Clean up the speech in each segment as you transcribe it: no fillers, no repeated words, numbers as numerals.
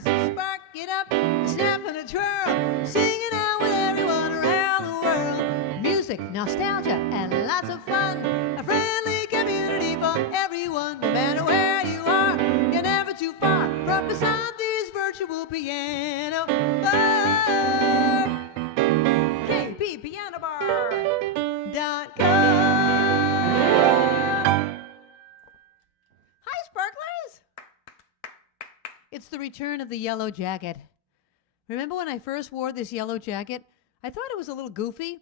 Spark it up, snap and a twirl, singing out with everyone around the world. Music, nostalgia, and lots of fun. A friendly community for everyone. No matter where you are, you're never too far from Krisanthe's virtual piano bar. KPPianobar.com. Hi, sparklers! It's the return of the yellow jacket. Remember when I first wore this yellow jacket? I thought it was a little goofy, and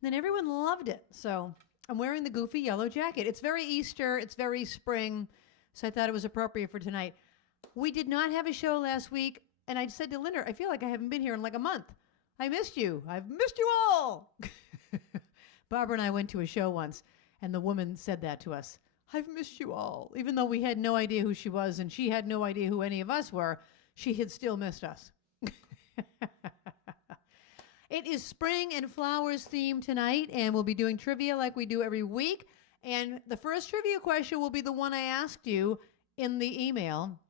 then everyone loved it. So I'm wearing the goofy yellow jacket. It's very Easter, it's very spring, so I thought it was appropriate for tonight. We did not have a show last week, and I said to Linda, I feel like I haven't been here in like a month. I missed you. I've missed you all. Barbara and I went to a show once, and the woman said that to us. I've missed you all. Even though we had no idea who she was, and she had no idea who any of us were, she had still missed us. It is spring and flowers theme tonight, and we'll be doing trivia like we do every week. And the first trivia question will be the one I asked you in the email.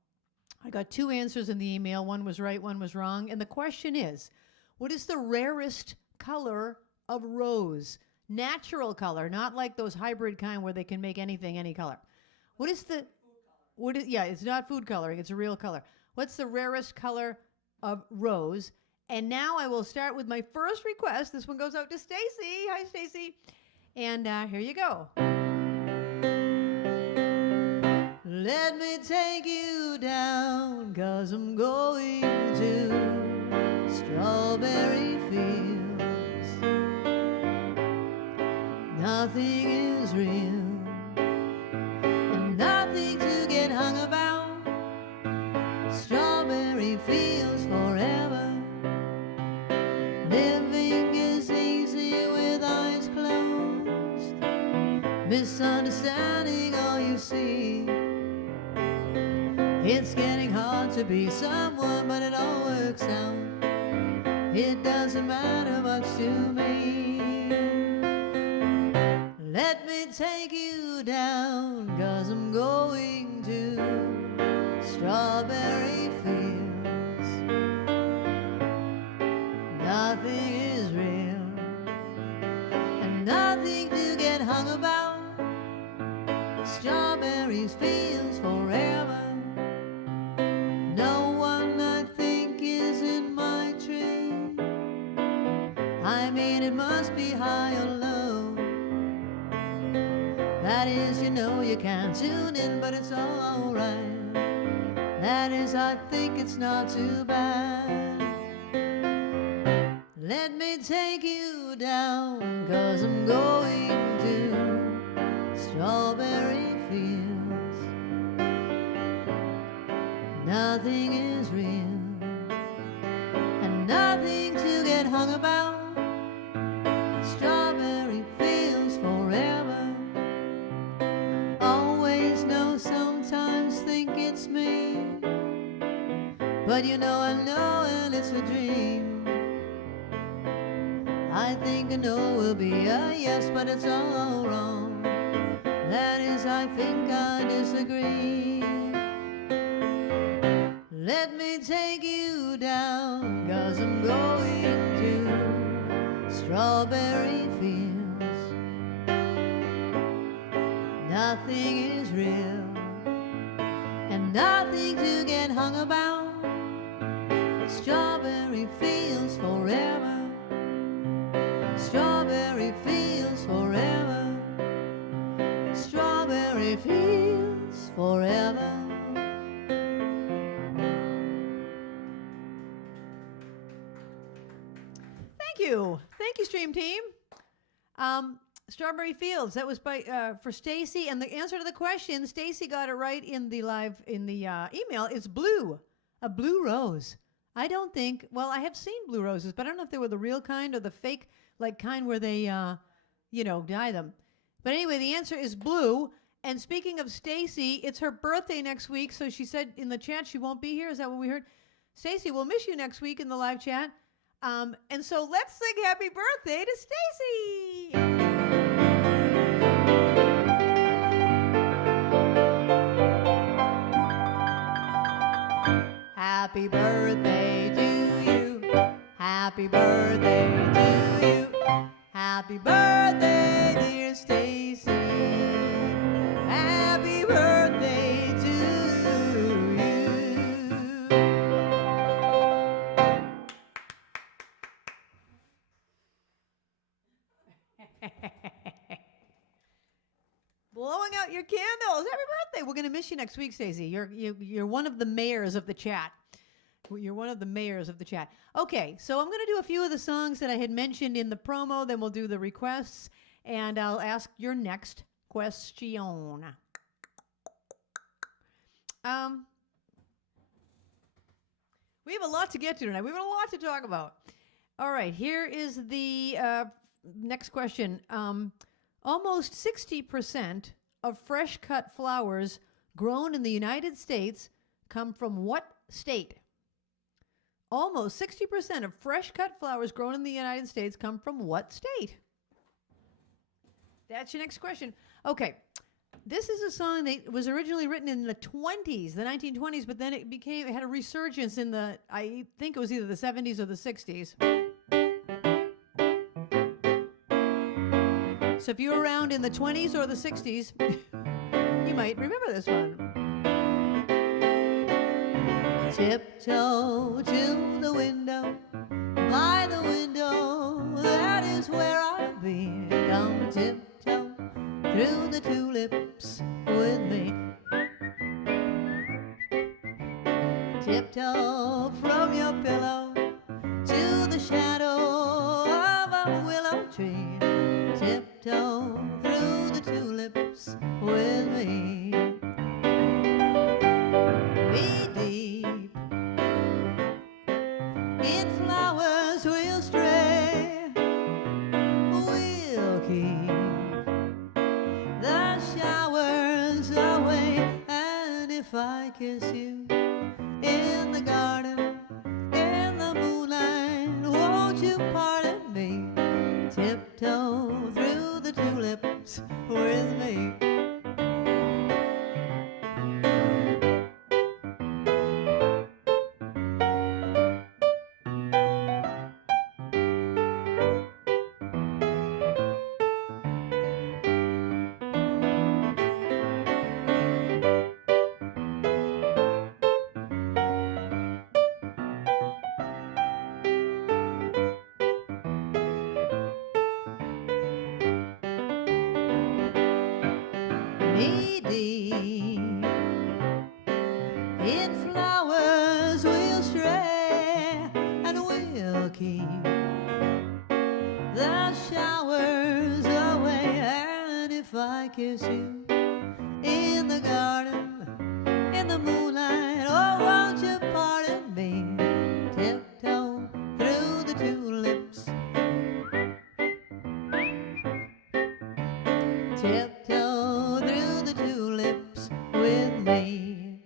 I got 2 answers in the email. One was right, one was wrong. And the question is, what is the rarest color of rose? Natural color, not like those hybrid kind where they can make anything any color. What is the... yeah, it's not food coloring. It's a real color. What's the rarest color of rose? And now I will start with my first request. This one goes out to Stacy. Hi, Stacy. And here you go. Let me take you down, 'cause I'm going to strawberry fields. Nothing is real, and nothing to get hung about. Strawberry fields forever. Living is easy with eyes closed. Misunderstanding all you see. It's getting hard to be someone, but it all works out. It doesn't matter much to me. Let me take you down, 'cause I'm going to strawberry fields. Nothing is real, and nothing to get hung about. Strawberries fields forever. No one I think is in my tree. I mean, it must be high or low. That is, you know you can't tune in, but it's all right. That is, I think it's not too bad. Let me take you down, 'cause I'm going to strawberry fields. Nothing is real, and nothing to get hung about. Strawberry fields forever. Always know, sometimes think it's me, but you know I know, and it's a dream. I think a no will be a yes, but it's all wrong. That is, I think I disagree. Let me take you down, 'cause I'm going to strawberry fields. Nothing is real, and nothing to get hung about. Strawberry fields forever. Strawberry fields forever. Strawberry fields forever. Thank you, Stream Team. Strawberry Fields. That was by for Stacy, and the answer to the question, Stacy got it right in the email. Is blue, a blue rose. I don't think. Well, I have seen blue roses, but I don't know if they were the real kind or the fake kind where they dye them. But anyway, the answer is blue. And speaking of Stacy, it's her birthday next week, so she said in the chat she won't be here. Is that what we heard? Stacy, we'll miss you next week in the live chat. And so let's sing happy birthday to Stacy. Happy birthday to you. Happy birthday to you. Happy birthday, dear Stacy. Happy birthday to you. Blowing out your candles. Happy birthday. We're going to miss you next week, Stacy. You're one of the mayors of the chat. You're one of the mayors of the chat. Okay, so I'm going to do a few of the songs that I had mentioned in the promo. Then we'll do the requests, and I'll ask your next question. We have a lot to get to tonight. We have a lot to talk about. All right, here is the next question. Almost 60% of fresh-cut flowers grown in the United States come from what state? Almost 60% of fresh-cut flowers grown in the United States come from what state? That's your next question. Okay, this is a song that was originally written in the 20s, the 1920s, but then it had a resurgence in the, I think it was either the 70s or the 60s. So if you were around in the 20s or the 60s, you might remember this one. Tiptoe to the window, by the window, that is where I'll be. Come tiptoe through the tulips with me. Tiptoe from your pillow to the shadow of a willow tree. Tiptoe through the tulips with me. Be deep in flowers we'll stray. We'll keep the showers away. And if I kiss you in the garden, in the moonlight, won't you pardon me? Tiptoe through the tulips with me. Knee deep in flowers we'll stray, and we'll keep the showers away. And if I kiss you in the garden, in the moonlight, oh, won't you pardon me? Tiptoe through the tulips. Tiptoe through the tulips with me.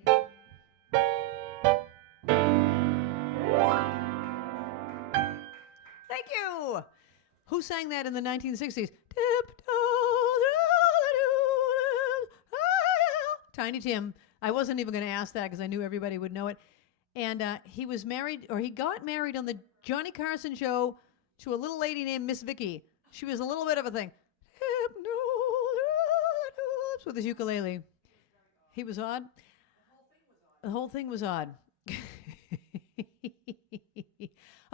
Thank you. Who sang that in the 1960s? Tiptoe through the tulips. Tiny Tim. I wasn't even going to ask that because I knew everybody would know it. And he was married, or he got married on the Johnny Carson show to a little lady named Miss Vicky. She was a little bit of a thing. With his ukulele. He was odd. The whole thing was odd.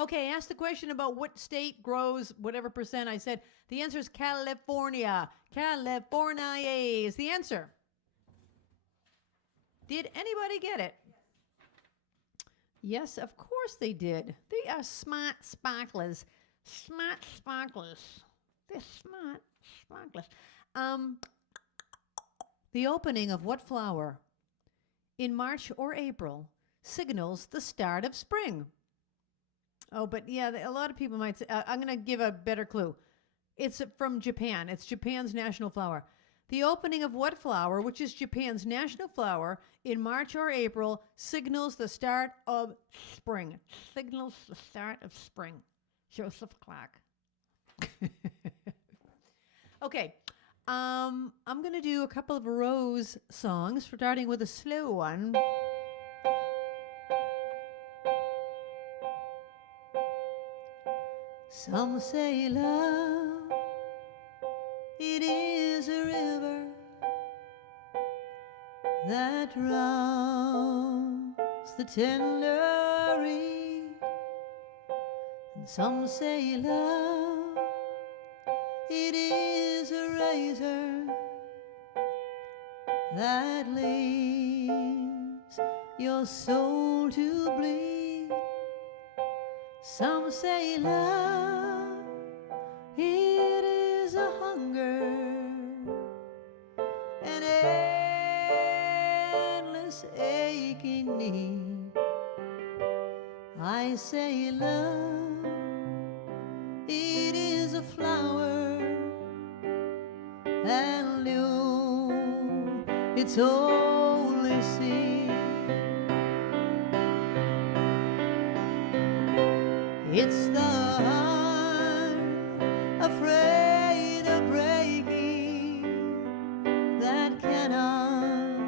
Okay, ask the question about what state grows whatever percent. I said the answer is California. California is the answer. Did anybody get it? Yes, of course they did. They are smart sparklers. Smart sparklers. They're smart sparklers. The opening of what flower in March or April signals the start of spring? Oh, but yeah, a lot of people might say, I'm going to give a better clue. It's from Japan. It's Japan's national flower. The opening of what flower, which is Japan's national flower, in March or April signals the start of spring. Signals the start of spring. Joseph Clark. Okay. I'm going to do a couple of Rose songs, starting with a slow one. Some say love, it is a river that drowns the tender reed. And some say love, it is a razor that leaves your soul to bleed. Some say love, it is a hunger, an endless aching need. I say love, it is a flower, and new, it's only seed. It's the heart afraid of breaking that cannot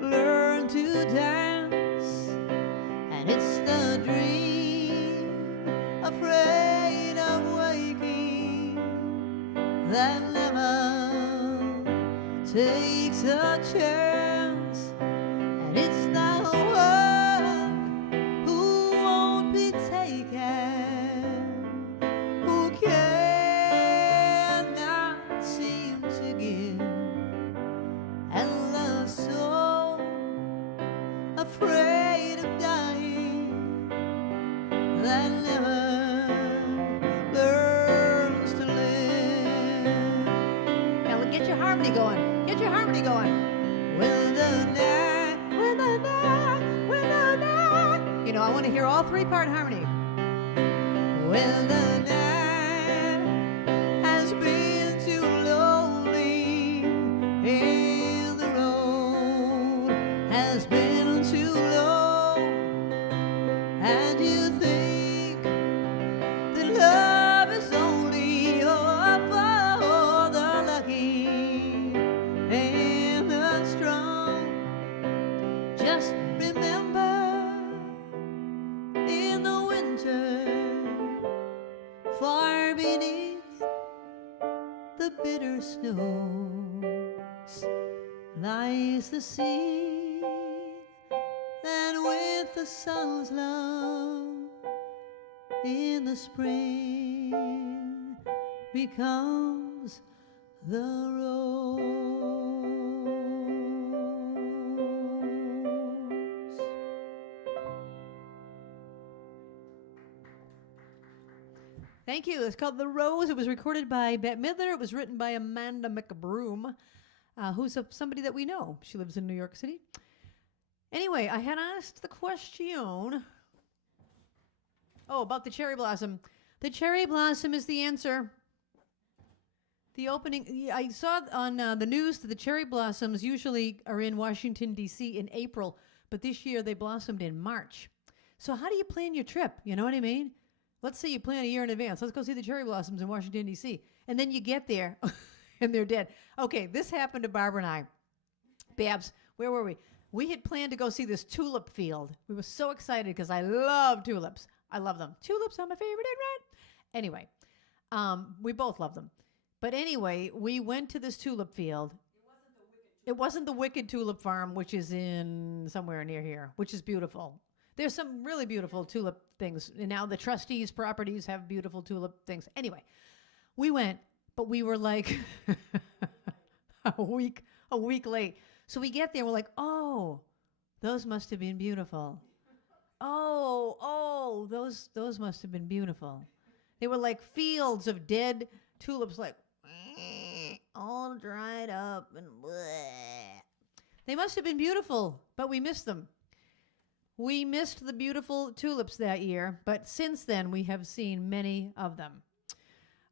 learn to dance, and it's the dream afraid of waking that never takes a chance, and it's the one who won't be taken, who cannot seem to give, and the soul afraid of dying that never learns to live. Now get your harmony going. Get your harmony going. When the night, when the night, when the night. You know, I want to hear all three-part harmony. When the night has been too lonely and the road has been too long, and you think that love is only for the lucky and the strong. Just remember, in the winter, far beneath the bitter snows, lies the seed, and with the sun's love in the spring becomes the rose. Thank you. It's called The Rose. It was recorded by Bette Midler. It was written by Amanda McBroom, who's somebody that we know. She lives in New York City. Anyway, I had asked the question, about the cherry blossom. The cherry blossom is the answer. The opening, I saw on the news that the cherry blossoms usually are in Washington, D.C. in April, but this year they blossomed in March. So how do you plan your trip? You know what I mean? Let's say you plan a year in advance. Let's go see the cherry blossoms in Washington, D.C. And then you get there and they're dead. Okay, this happened to Barbara and I. Babs, where were we? We had planned to go see this tulip field. We were so excited because I love tulips. I love them. Tulips are my favorite in red. Anyway, we both love them. But anyway, we went to this tulip field. It wasn't the Wicked Tulip Farm, which is in somewhere near here, which is beautiful. There's some really beautiful tulip things. And now the trustees' properties have beautiful tulip things. Anyway, we went, but we were like a week late. So we get there, we're like, oh, those must have been beautiful. Oh, those must have been beautiful. They were like fields of dead tulips, like all dried up and bleh. They must have been beautiful, but we missed them. We missed the beautiful tulips that year, but since then we have seen many of them.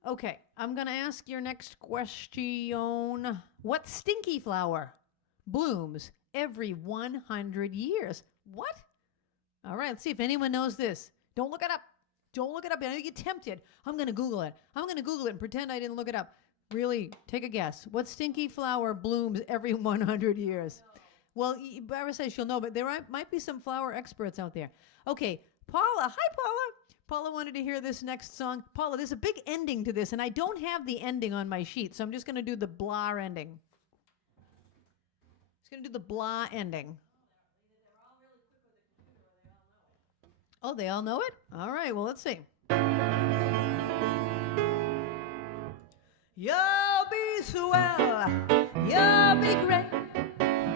Okay, I'm going to ask your next question. What stinky flower blooms every 100 years? What? All right, let's see if anyone knows this. Don't look it up. Don't look it up. I know you get tempted. I'm going to Google it. I'm going to Google it and pretend I didn't look it up. Really, take a guess. What stinky flower blooms every 100 years? Well, Barbara says she'll know, but there might be some flower experts out there. Okay, Paula. Hi, Paula. Paula wanted to hear this next song. Paula, there's a big ending to this, and I don't have the ending on my sheet, so I'm just going to do the blah ending. Just going to do the blah ending. Oh, they all know it? All right, well, let's see. You'll be swell, you'll be great,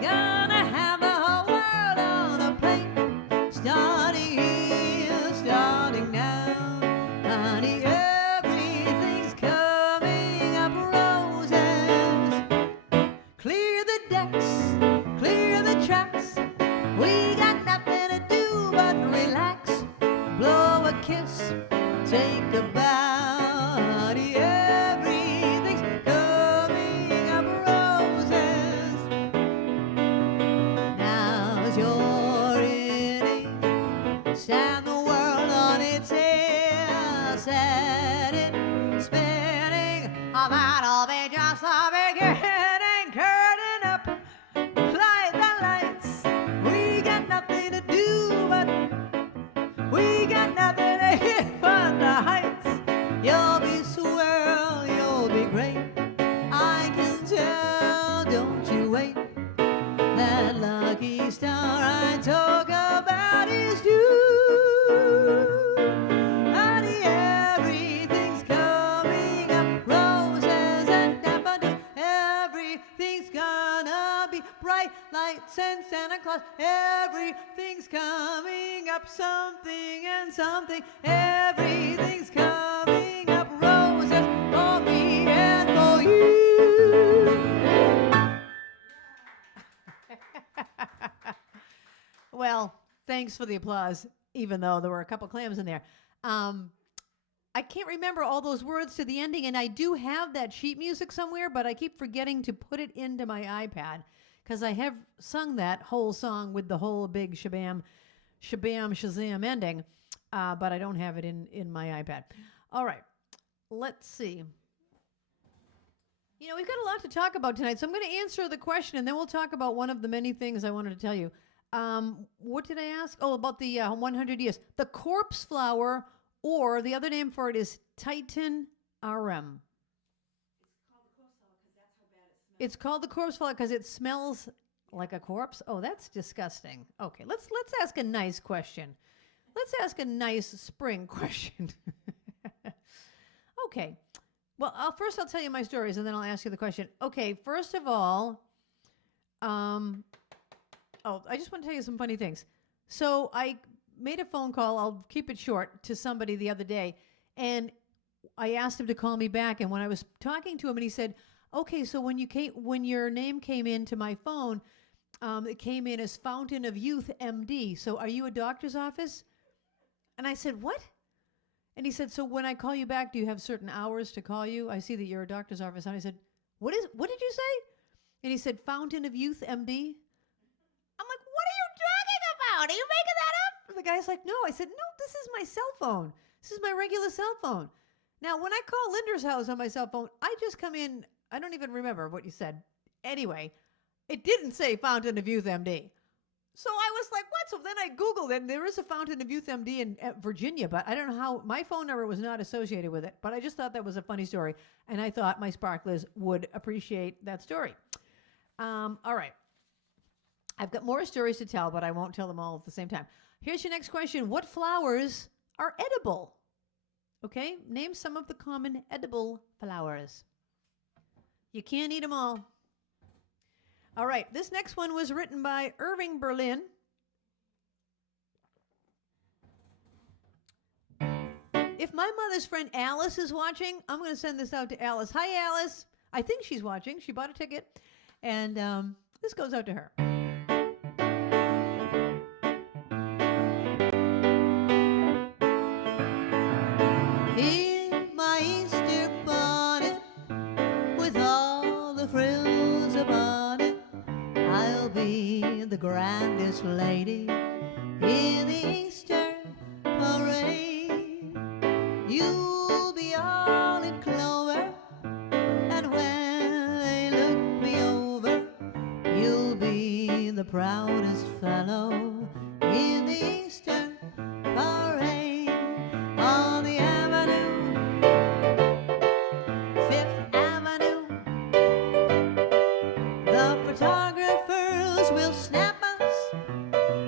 gonna have the whole world on a plate, starting here, starting now, honey, everything's coming up roses, clear the decks, clear the tracks, we got nothing to do but relax, blow a kiss, take a bow, honey, everything's coming up roses. Now's your inning, stand the world on its head, set it spinning, that'll be just the beginning, curtain up, light the lights, we got nothing to do but we got nothing to hit but the heights. You'll be swell, you'll be great. I can tell, don't you wait. That lucky star I talk about is you. Honey, everything's coming up roses and daffodils. Everything's gonna be bright lights and Santa Claus. Everything's coming up something and something. Everything's coming up roses for me and for you. Well, thanks for the applause, even though there were a couple clams in there. I can't remember all those words to the ending, and I do have that sheet music somewhere, but I keep forgetting to put it into my iPad because I have sung that whole song with the whole big shabam, shazam ending, but I don't have it in my iPad. All right, let's see. You know, we've got a lot to talk about tonight, so I'm going to answer the question, and then we'll talk about one of the many things I wanted to tell you. What did I ask? Oh, about the 100 years. The corpse flower, or the other name for it is Titan RM. It's called the corpse flower because it smells like a corpse. Oh, that's disgusting. Okay, let's ask a nice question. Let's ask a nice spring question. Okay. Well, first I'll tell you my stories, and then I'll ask you the question. Okay, first of all, I just want to tell you some funny things. So I made a phone call, I'll keep it short, to somebody the other day, and I asked him to call me back, and when I was talking to him, and he said, okay, so when your name came into my phone, it came in as Fountain of Youth MD. So are you a doctor's office? And I said, what? And he said, so when I call you back, do you have certain hours to call you? I see that you're a doctor's office. And I said, what did you say? And he said, Fountain of Youth MD. I'm like, what are you talking about? Are you making that up? The guy's like, no. I said, no, this is my cell phone. This is my regular cell phone. Now, when I call Linda's house on my cell phone, I just come in. I don't even remember what you said. Anyway, it didn't say Fountain of Youth MD. So I was like, what? So then I Googled it, and there is a Fountain of Youth MD in Virginia, but I don't know how. My phone number was not associated with it, but I just thought that was a funny story, and I thought my sparklers would appreciate that story. All right. I've got more stories to tell, but I won't tell them all at the same time. Here's your next question. What flowers are edible? Okay, name some of the common edible flowers. You can't eat them all. All right, this next one was written by Irving Berlin. If my mother's friend Alice is watching, I'm going to send this out to Alice. Hi, Alice. I think she's watching. She bought a ticket, and this goes out to her. In my Easter bonnet, with all the frills upon it, I'll be the grandest lady in the Easter parade. You'll be all in clover, and when they look me over, you'll be the proudest fellow in the Easter parade. photographers will snap us,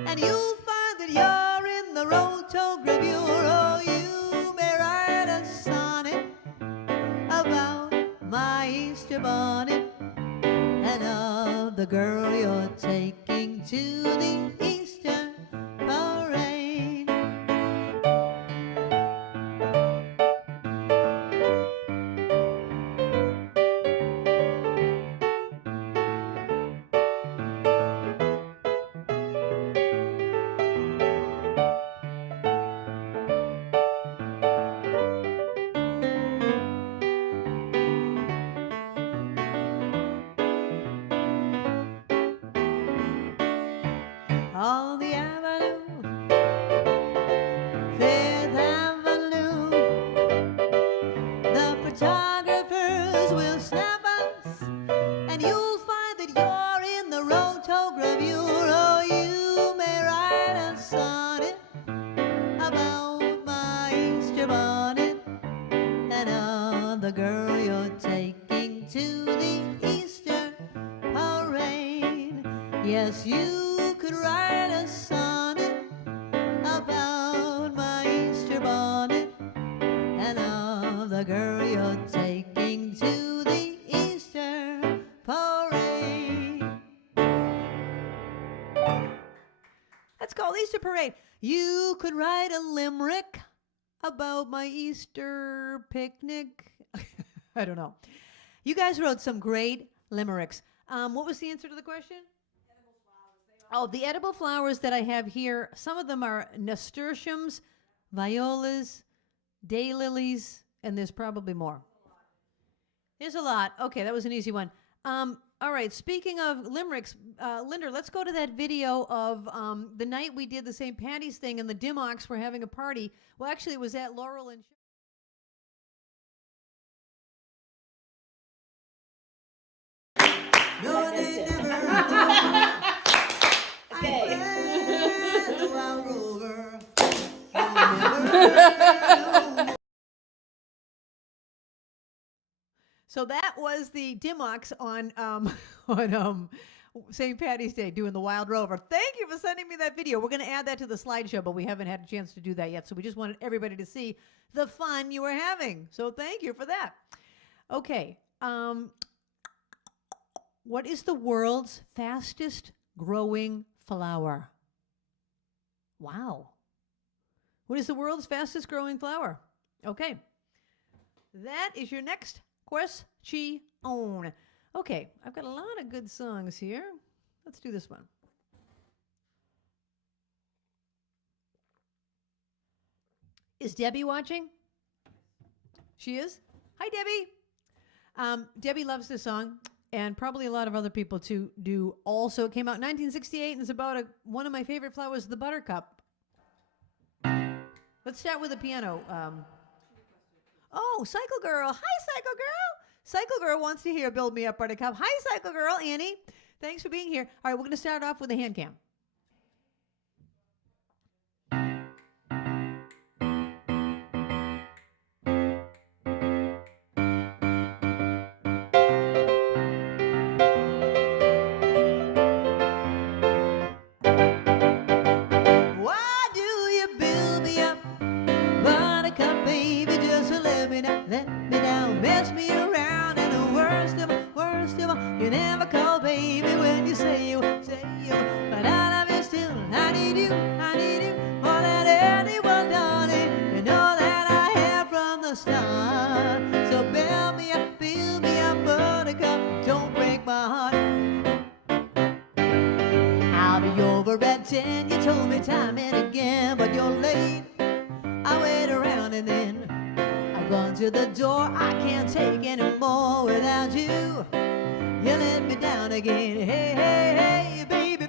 and you'll find that you're in the rotogravure. Oh, you may write a sonnet about my Easter bonnet and of the girl you're taking to the Easter parade. On the avenue, Fifth Avenue, the photographers will snap us, and you'll find that you're in the rotogravure. Oh, you may write a sonnet about my Easter bonnet and of the girl you're taking to the Easter parade. Yes, you could write a sonnet about my Easter bonnet and of the girl you're taking to the Easter parade. That's called Easter Parade. You could write a limerick about my Easter picnic. I don't know. You guys wrote some great limericks. What was the answer to the question? Oh, the edible flowers that I have here, some of them are nasturtiums, violas, daylilies, and there's probably more. There's a lot. Okay, that was an easy one. All right, speaking of limericks, Linda, let's go to that video of the night we did the St. Patty's thing and the Dimocs were having a party. Well, actually, it was at Laurel and... No, they never okay. So that was the Dimocs on St. Patty's Day doing the Wild Rover. Thank you for sending me that video. We're going to add that to the slideshow, but we haven't had a chance to do that yet. So we just wanted everybody to see the fun you were having. So thank you for that. Okay. What is the world's fastest growing flower? Wow. What is the world's fastest growing flower? Okay. That is your next question. Okay, I've got a lot of good songs here. Let's do this one. Is Debbie watching? She is? Hi, Debbie. Debbie loves this song, and probably a lot of other people too do also. It came out in 1968, and it's about one of my favorite flowers, the buttercup. Let's start with the piano. Oh, Cycle Girl. Hi, Cycle Girl. Cycle Girl wants to hear Build Me Up Buttercup. Hi, Cycle Girl. Annie, thanks for being here. All right, we're going to start off with a hand cam. Why do you build me up, Buttercup, baby, just to let me down, mess me around, and the worst of all, you never call, baby, when you say you, but I love you still, I need you, more than anyone, darling, you know that I have from the start, so build me up, Buttercup, don't break my heart. I'll be over at 10, you told me time and again, but you're late, I wait around and then I've gone to the door, I can't take any more without you. You let me down again. Hey, hey, hey, baby,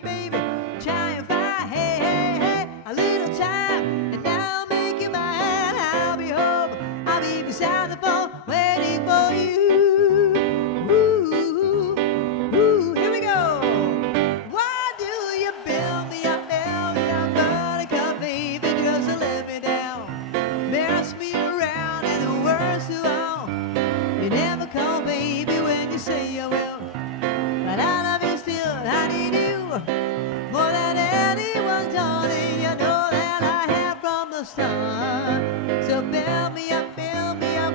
try and find, hey, a little time, and now I'll make you mine. I'll be home, I'll be beside the phone, waiting for you. Ooh, ooh, here we go. Why do you build me up, Buttercup, baby, just to let me down, mess me around, and the worst of all, you never call, baby, when you say you will. But I love you still, more than anyone, darling. You know that I have from the start. So build me up,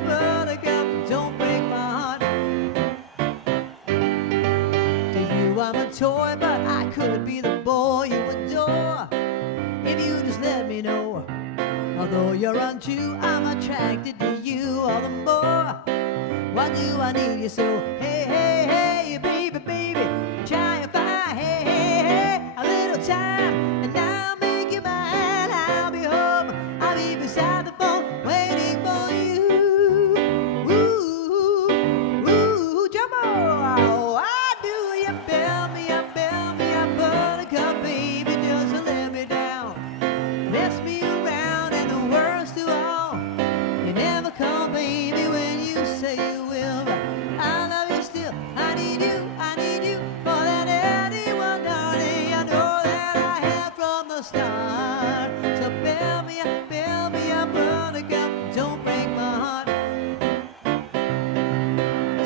buttercup, don't break my heart. To you I'm a toy, but I could be the boy you adore if you just let me know. Although you're untrue, I'm attracted to you all the more. Why do I need you so? Hey, hey, hey, baby, baby, try and find, hey, hey, hey, a little time, and I'll make you mine. I'll be home, I'll be beside the phone, waiting for you. Ooh, ooh, jump on. Why do you build me up, buttercup, baby, just to let me down, mess me around, and the worst of all, you never come, baby, when you say you will. But I love you still. I need you more than anyone, darling. I know that I have from the start. So build me up, buttercup, don't break my heart.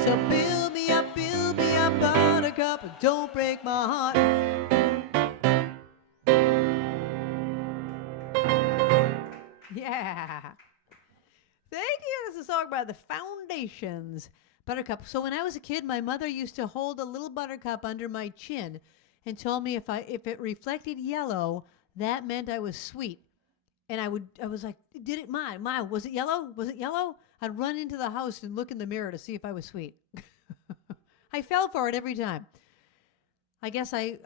So build me up, buttercup, don't break my heart. Yeah. Thank you. This is a song by the Foundations. Buttercup. So when I was a kid, my mother used to hold a little buttercup under my chin and told me if it reflected yellow, that meant I was sweet. And I was like, did it, Ma, was it yellow? Was it yellow? I'd run into the house and look in the mirror to see if I was sweet. I fell for it every time. I guess I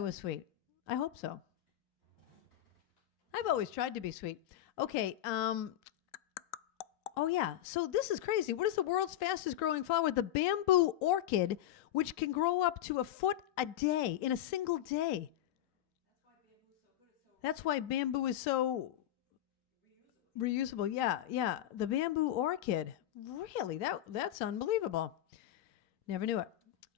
was sweet. I hope so. I've always tried to be sweet. Okay, oh yeah, so this is crazy. What is the world's fastest growing flower? The bamboo orchid, which can grow up to a foot a day, in a single day. That's why bamboo is so reusable. Yeah, the bamboo orchid. Really, that's unbelievable. Never knew it.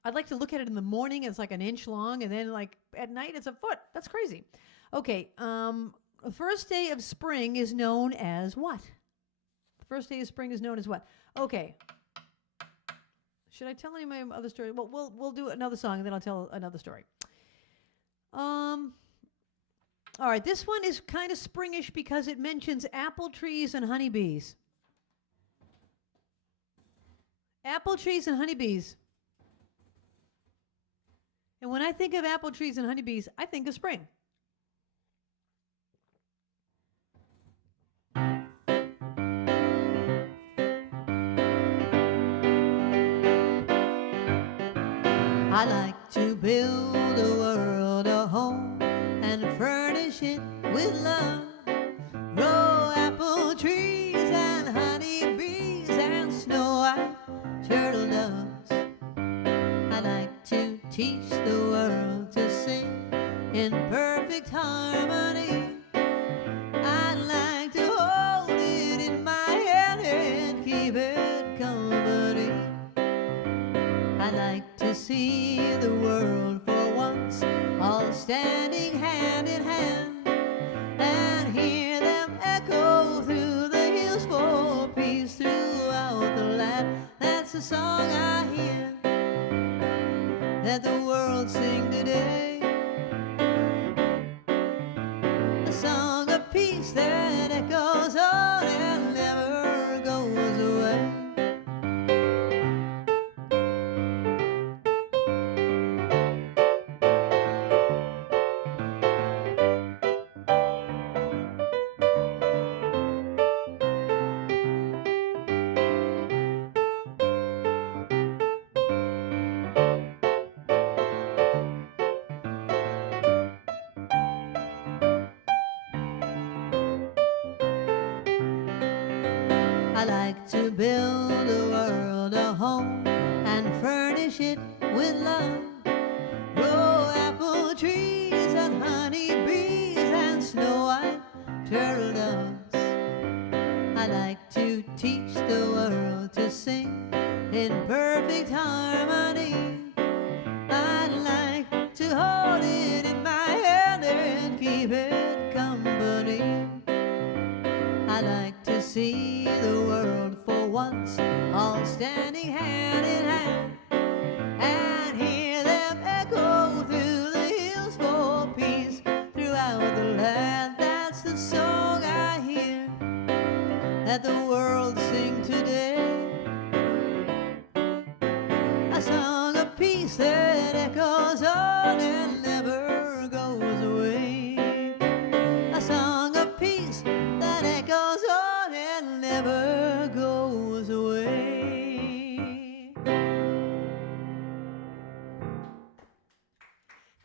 I'd like to look at it in the morning. It's like an inch long, and then like at night it's a foot. That's crazy. Okay, the first day of spring is known as what? The first day of spring is known as what? Okay. Should I tell any of my other story? Well, we'll do another song, and then I'll tell another story. All right, this one is kind of springish because it mentions apple trees and honeybees. Apple trees and honeybees. And when I think of apple trees and honeybees, I think of spring. I like to build a world, a home, and furnish it with love. Grow apple trees and honeybees and snow white turtle doves. I like to teach the world to sing in perfect harmony. I'd like to hold it in my hand and keep it company. I like to see the world for once, all standing hand in hand, and hear them echo through the hills for peace throughout the land. That's the song I hear that the world sing today. A song of peace that echoes on and never goes away. I like to build a world, a home, and furnish it with love. Grow apple trees and honeybees and snow white turtle doves. I like to teach the world to sing in perfect harmony. I'd like to hold it in my hand and keep it company. I like to see the world for once, all standing hand in hand, and hear them echo through the hills for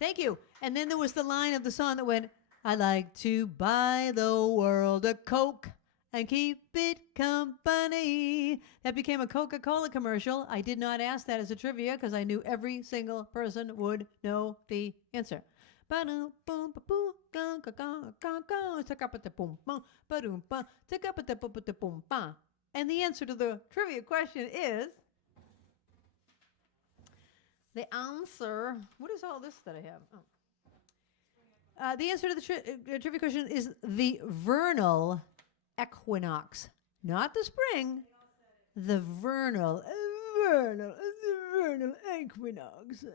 Thank you. And then there was the line of the song that went, I like to buy the world a Coke and keep it company. That became a Coca-Cola commercial. I did not ask that as a trivia because I knew every single person would know the answer. And the answer to the trivia question is, the answer, what is all this that I have? Oh. The answer to the trivia question is the vernal equinox, not the spring, the vernal equinox.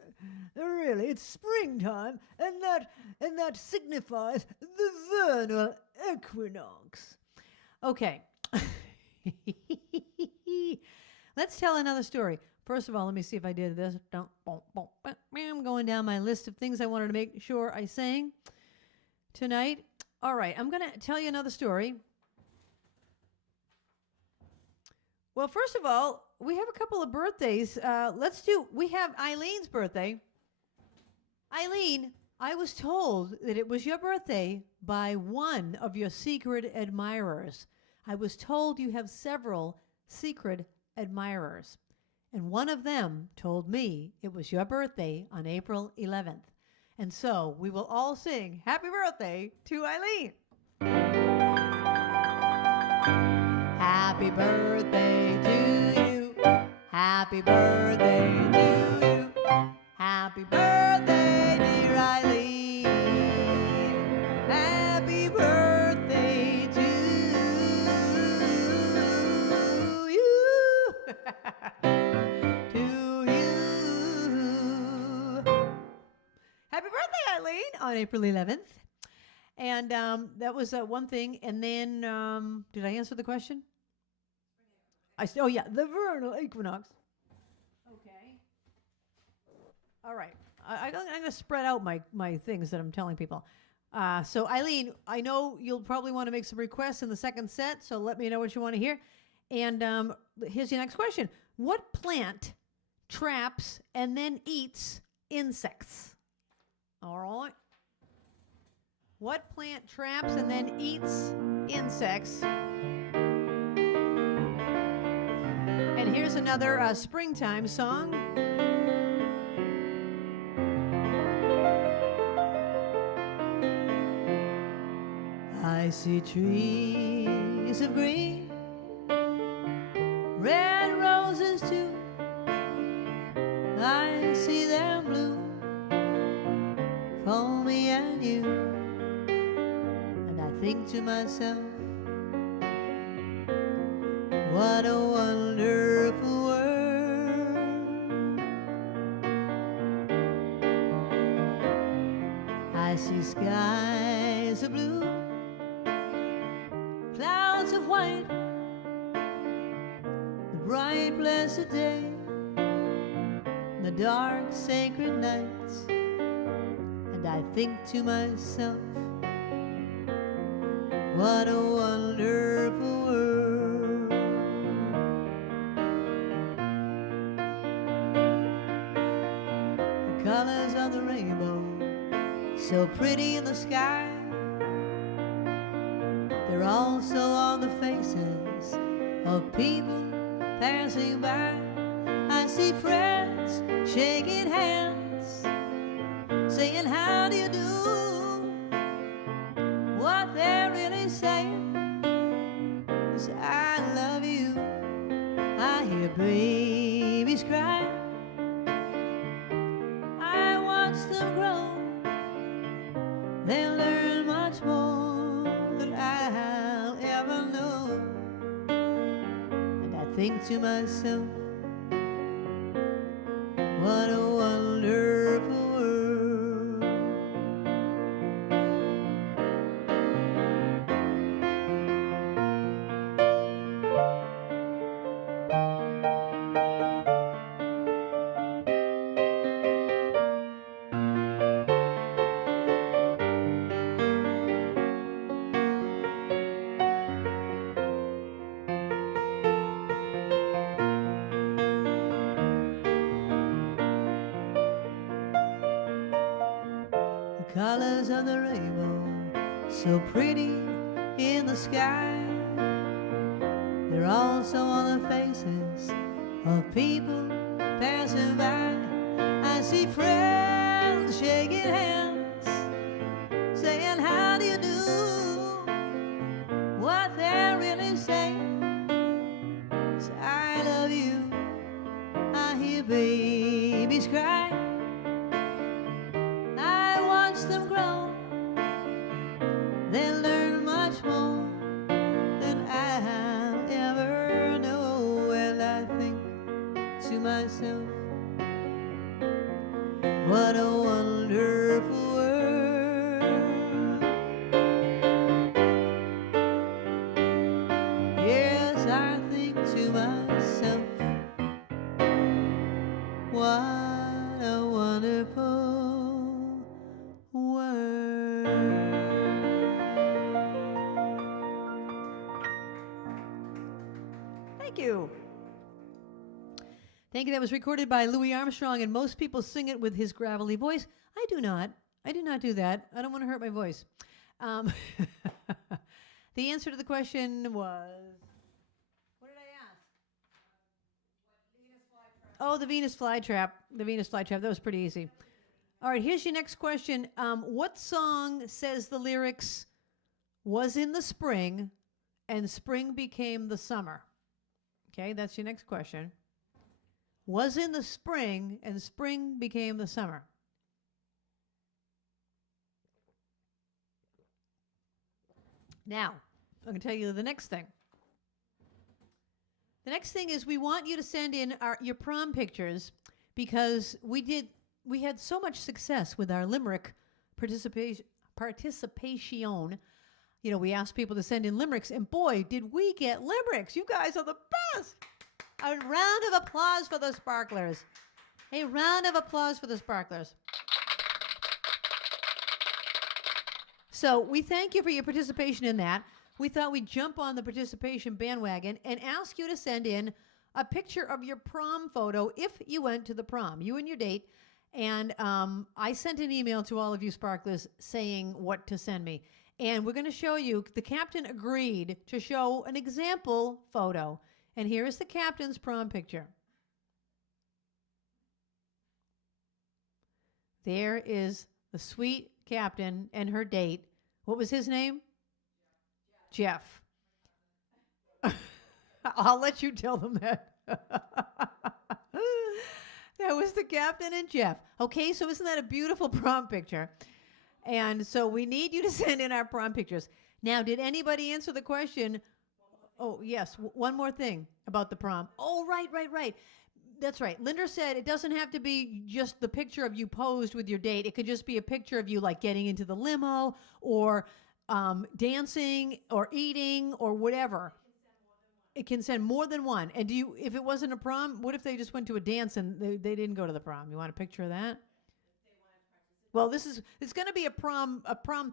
Really, it's springtime, and that signifies the vernal equinox. Okay. Let's tell another story. First of all, let me see if I did this. I'm going down my list of things I wanted to make sure I sang tonight. All right, I'm going to tell you another story. Well, first of all, we have a couple of birthdays. We have Eileen's birthday. Eileen, I was told that it was your birthday by one of your secret admirers. I was told you have several secret admirers. And one of them told me it was your birthday on April 11th. And so we will all sing happy birthday to Eileen. Happy birthday to you. Happy birthday to you. Happy birthday, dear Eileen. Happy birthday to you. To you. Happy birthday, Eileen, on April 11th. And that was one thing. And then, did I answer the question? Oh, yeah, the vernal equinox. Okay. All right. I'm going to spread out my things that I'm telling people. So, Eileen, I know you'll probably want to make some requests in the second set, so let me know what you want to hear. And here's your next question. What plant traps and then eats insects? All right. What plant traps and then eats insects? And here's another springtime song. I see trees of green, red roses too. I see them bloom for me and you. And I think to myself, what a wonderful world. I see skies of blue, clouds of white, the bright blessed day, the dark sacred nights. And I think to myself, what a wonderful world. The colors of the rainbow, so pretty in the sky, they're also on the faces of people passing by. I see friends shaking hands, saying how do you do. What they're really saying is I love you. I hear babies cry, I watch them grow. They'll learn much more than I'll ever know. And I think to myself, what a wonderful world. colors of the rainbow, so pretty in the sky. They're also on the faces of people passing by. I see friends shaking hands, saying how do you do. What they're really saying is I love you. I hear babies cry, I watch them grow. They learn much more than I'll ever know. And I think to myself, what a wonderful world. Yes, I think to myself, what a wonderful world. Thank you. Thank you. That was recorded by Louis Armstrong, and most people sing it with his gravelly voice. I do not. I do not do that. I don't want to hurt my voice. The answer to the question was, what did I ask? Oh, the Venus flytrap. The Venus flytrap. That was pretty easy. All right, here's your next question. What song says the lyrics, was in the spring, and spring became the summer? Okay, that's your next question. Was in the spring, and spring became the summer. Now, I'm going to tell you the next thing. The next thing is we want you to send in your prom pictures, because we had so much success with our limerick participation. You know, we asked people to send in limericks, and boy, did we get limericks. You guys are the best. A round of applause for the sparklers. A round of applause for the sparklers. So we thank you for your participation in that. We thought we'd jump on the participation bandwagon and ask you to send in a picture of your prom photo if you went to the prom, you and your date. And I sent an email to all of you sparklers saying what to send me. And we're going to show you, the captain agreed to show an example photo. And here is the captain's prom picture. There is the sweet captain and her date. What was his name? Jeff. I'll let you tell them that. That was the captain and Jeff. Okay, so isn't that a beautiful prom picture? And so we need you to send in our prom pictures. Now, did anybody answer the question? Oh, yes. One more thing about the prom. Oh, right. That's right. Linda said it doesn't have to be just the picture of you posed with your date. It could just be a picture of you like getting into the limo or dancing or eating or whatever. It can send more than one. And if it wasn't a prom, what if they just went to a dance and they didn't go to the prom? You want a picture of that? Well, it's going to be a prom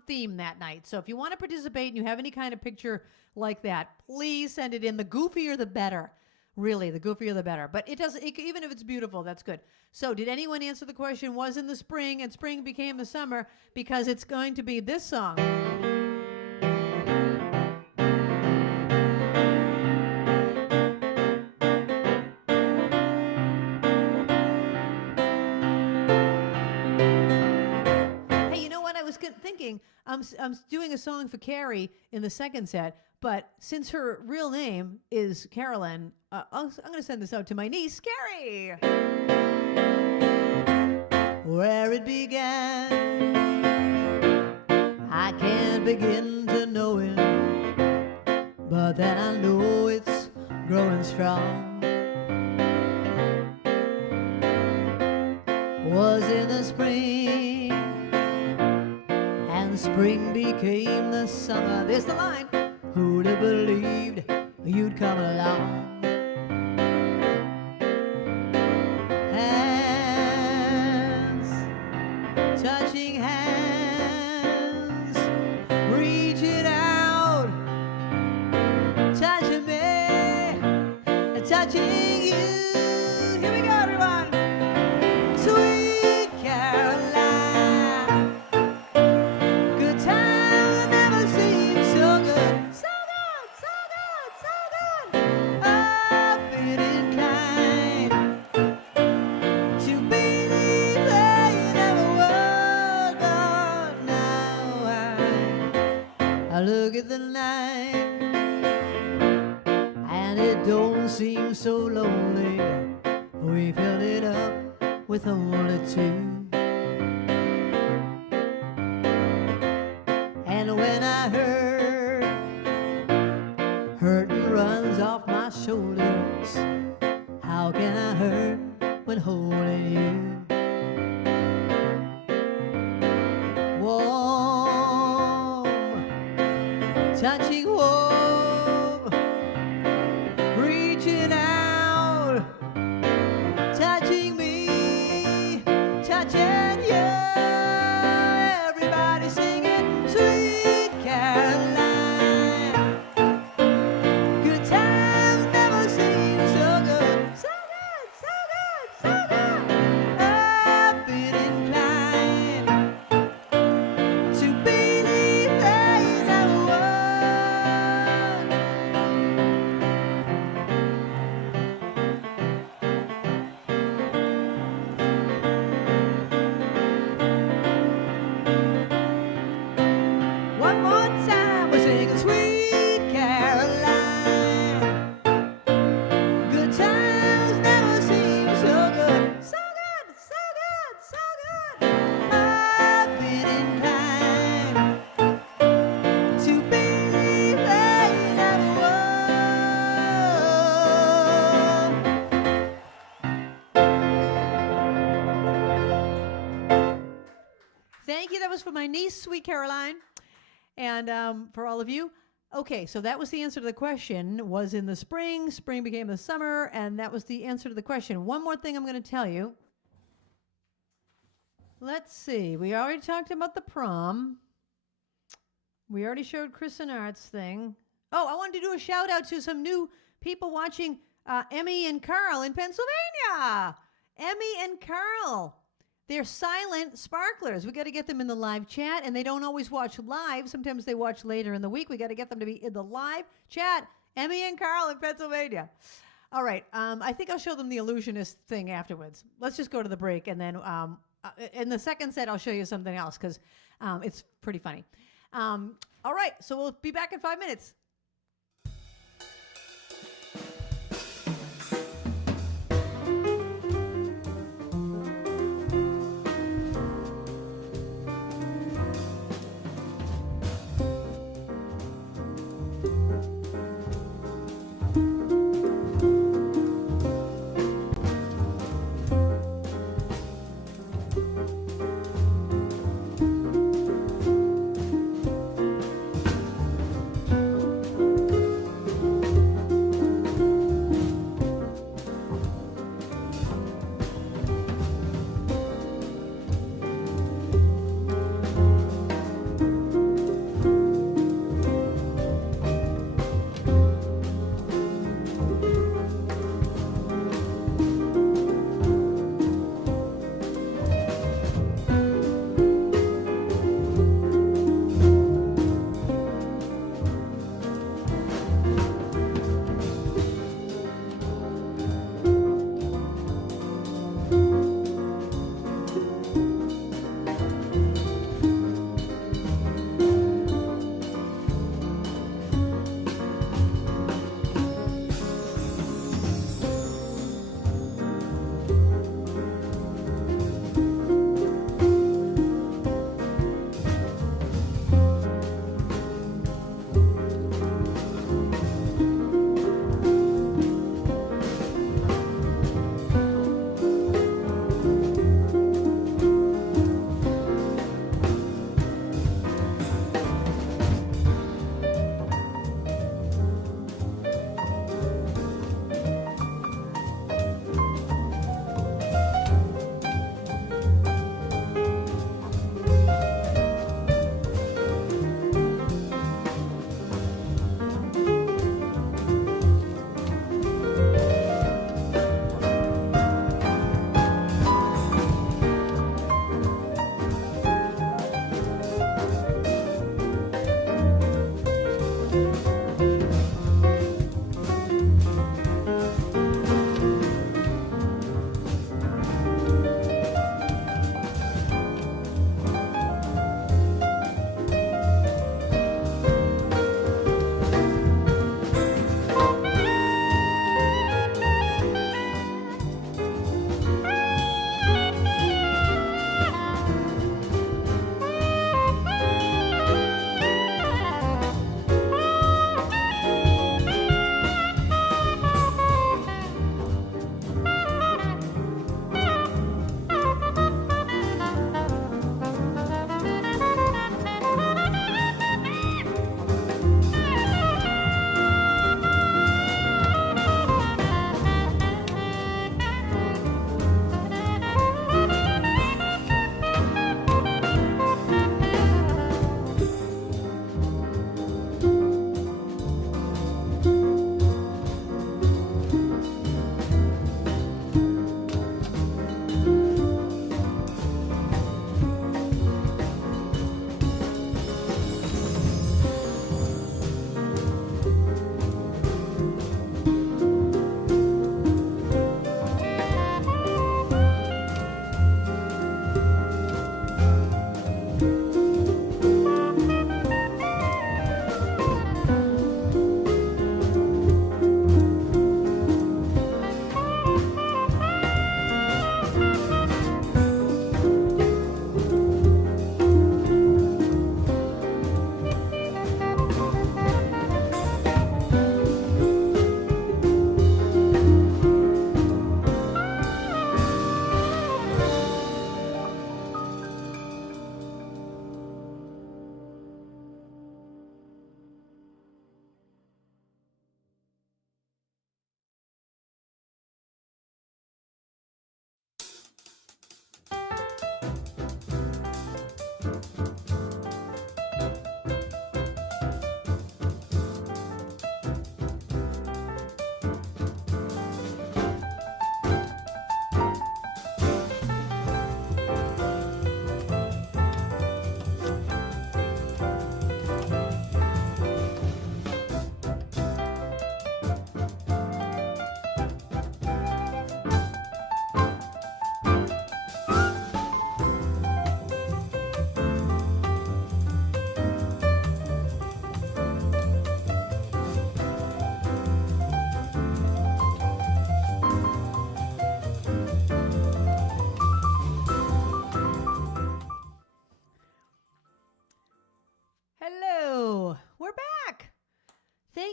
theme that night. So if you want to participate and you have any kind of picture like that, please send it in. The goofier, the better. Really, the goofier, the better. But even if it's beautiful, that's good. So did anyone answer the question, was in the spring and spring became the summer? Because it's going to be this song. Thinking I'm doing a song for Carrie in the second set, but since her real name is Carolyn, I'm going to send this out to my niece, Carrie. Where it began, I can't begin to know it, but then I know it's growing strong. Was in the spring, and spring became the summer. There's the line. Who'd have believed you'd come along? Hands, touching hands, reaching out, touching me, touching you. Here we go, everyone. Sweet Caroline. I look at the night and it don't seem so lonely. We filled it up with only two. And when I hurtin' runs off my shoulders, how can I hurt when holding you? Warm, touching warm, reaching out, touching me, touching you. Everybody singing Sweet Caroline. Good times never seem so good. So good, so good, so good. I've been inclined to believe that you never would. One more time, we're singing Sweet Caroline. Good times never seem so good. So good, so good, so good. I've been inclined to believe that you never would. Thank you. That was for my niece, Sweet Caroline. And for all of you, okay, so that was the answer to the question. Was in the spring, spring became the summer, and that was the answer to the question. One more thing I'm going to tell you. Let's see. We already talked about the prom. We already showed Chris and Art's thing. Oh, I wanted to do a shout out to some new people watching Emmy and Carl in Pennsylvania. Emmy and Carl. They're silent sparklers. We got to get them in the live chat, and they don't always watch live. Sometimes they watch later in the week. We got to get them to be in the live chat. Emmy and Carl in Pennsylvania. All right. I think I'll show them the illusionist thing afterwards. Let's just go to the break, and then in the second set, I'll show you something else because it's pretty funny. All right. So we'll be back in 5 minutes.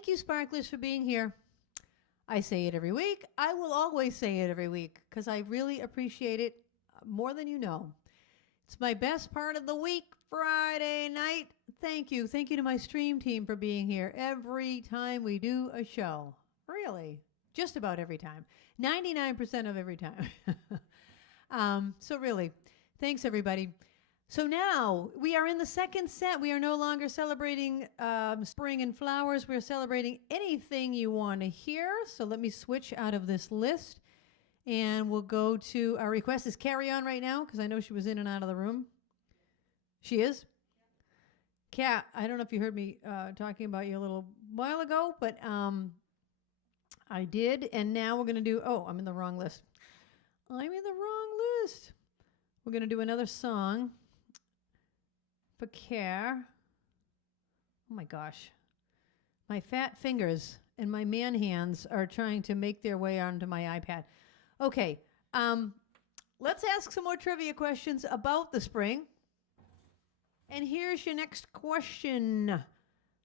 thank you, Sparklers, for being here. I say it every week. I will always say it every week because I really appreciate it more than you know. It's my best part of the week, Friday night. Thank you. Thank you to my stream team for being here every time we do a show. Really, just about every time. 99% of every time. So really, thanks, everybody. So now we are in the second set. We are no longer celebrating spring and flowers. We're celebrating anything you want to hear. So let me switch out of this list and we'll go to our request. Is Carrie on right now? Because I know she was in and out of the room. She is? Kat, I don't know if you heard me talking about you a little while ago, but I did. And now we're going to do, oh, I'm in the wrong list. I'm in the wrong list. We're going to do another song. For care. Oh my gosh. My fat fingers and my man hands are trying to make their way onto my iPad. Okay. Let's ask some more trivia questions about the spring. And here's your next question.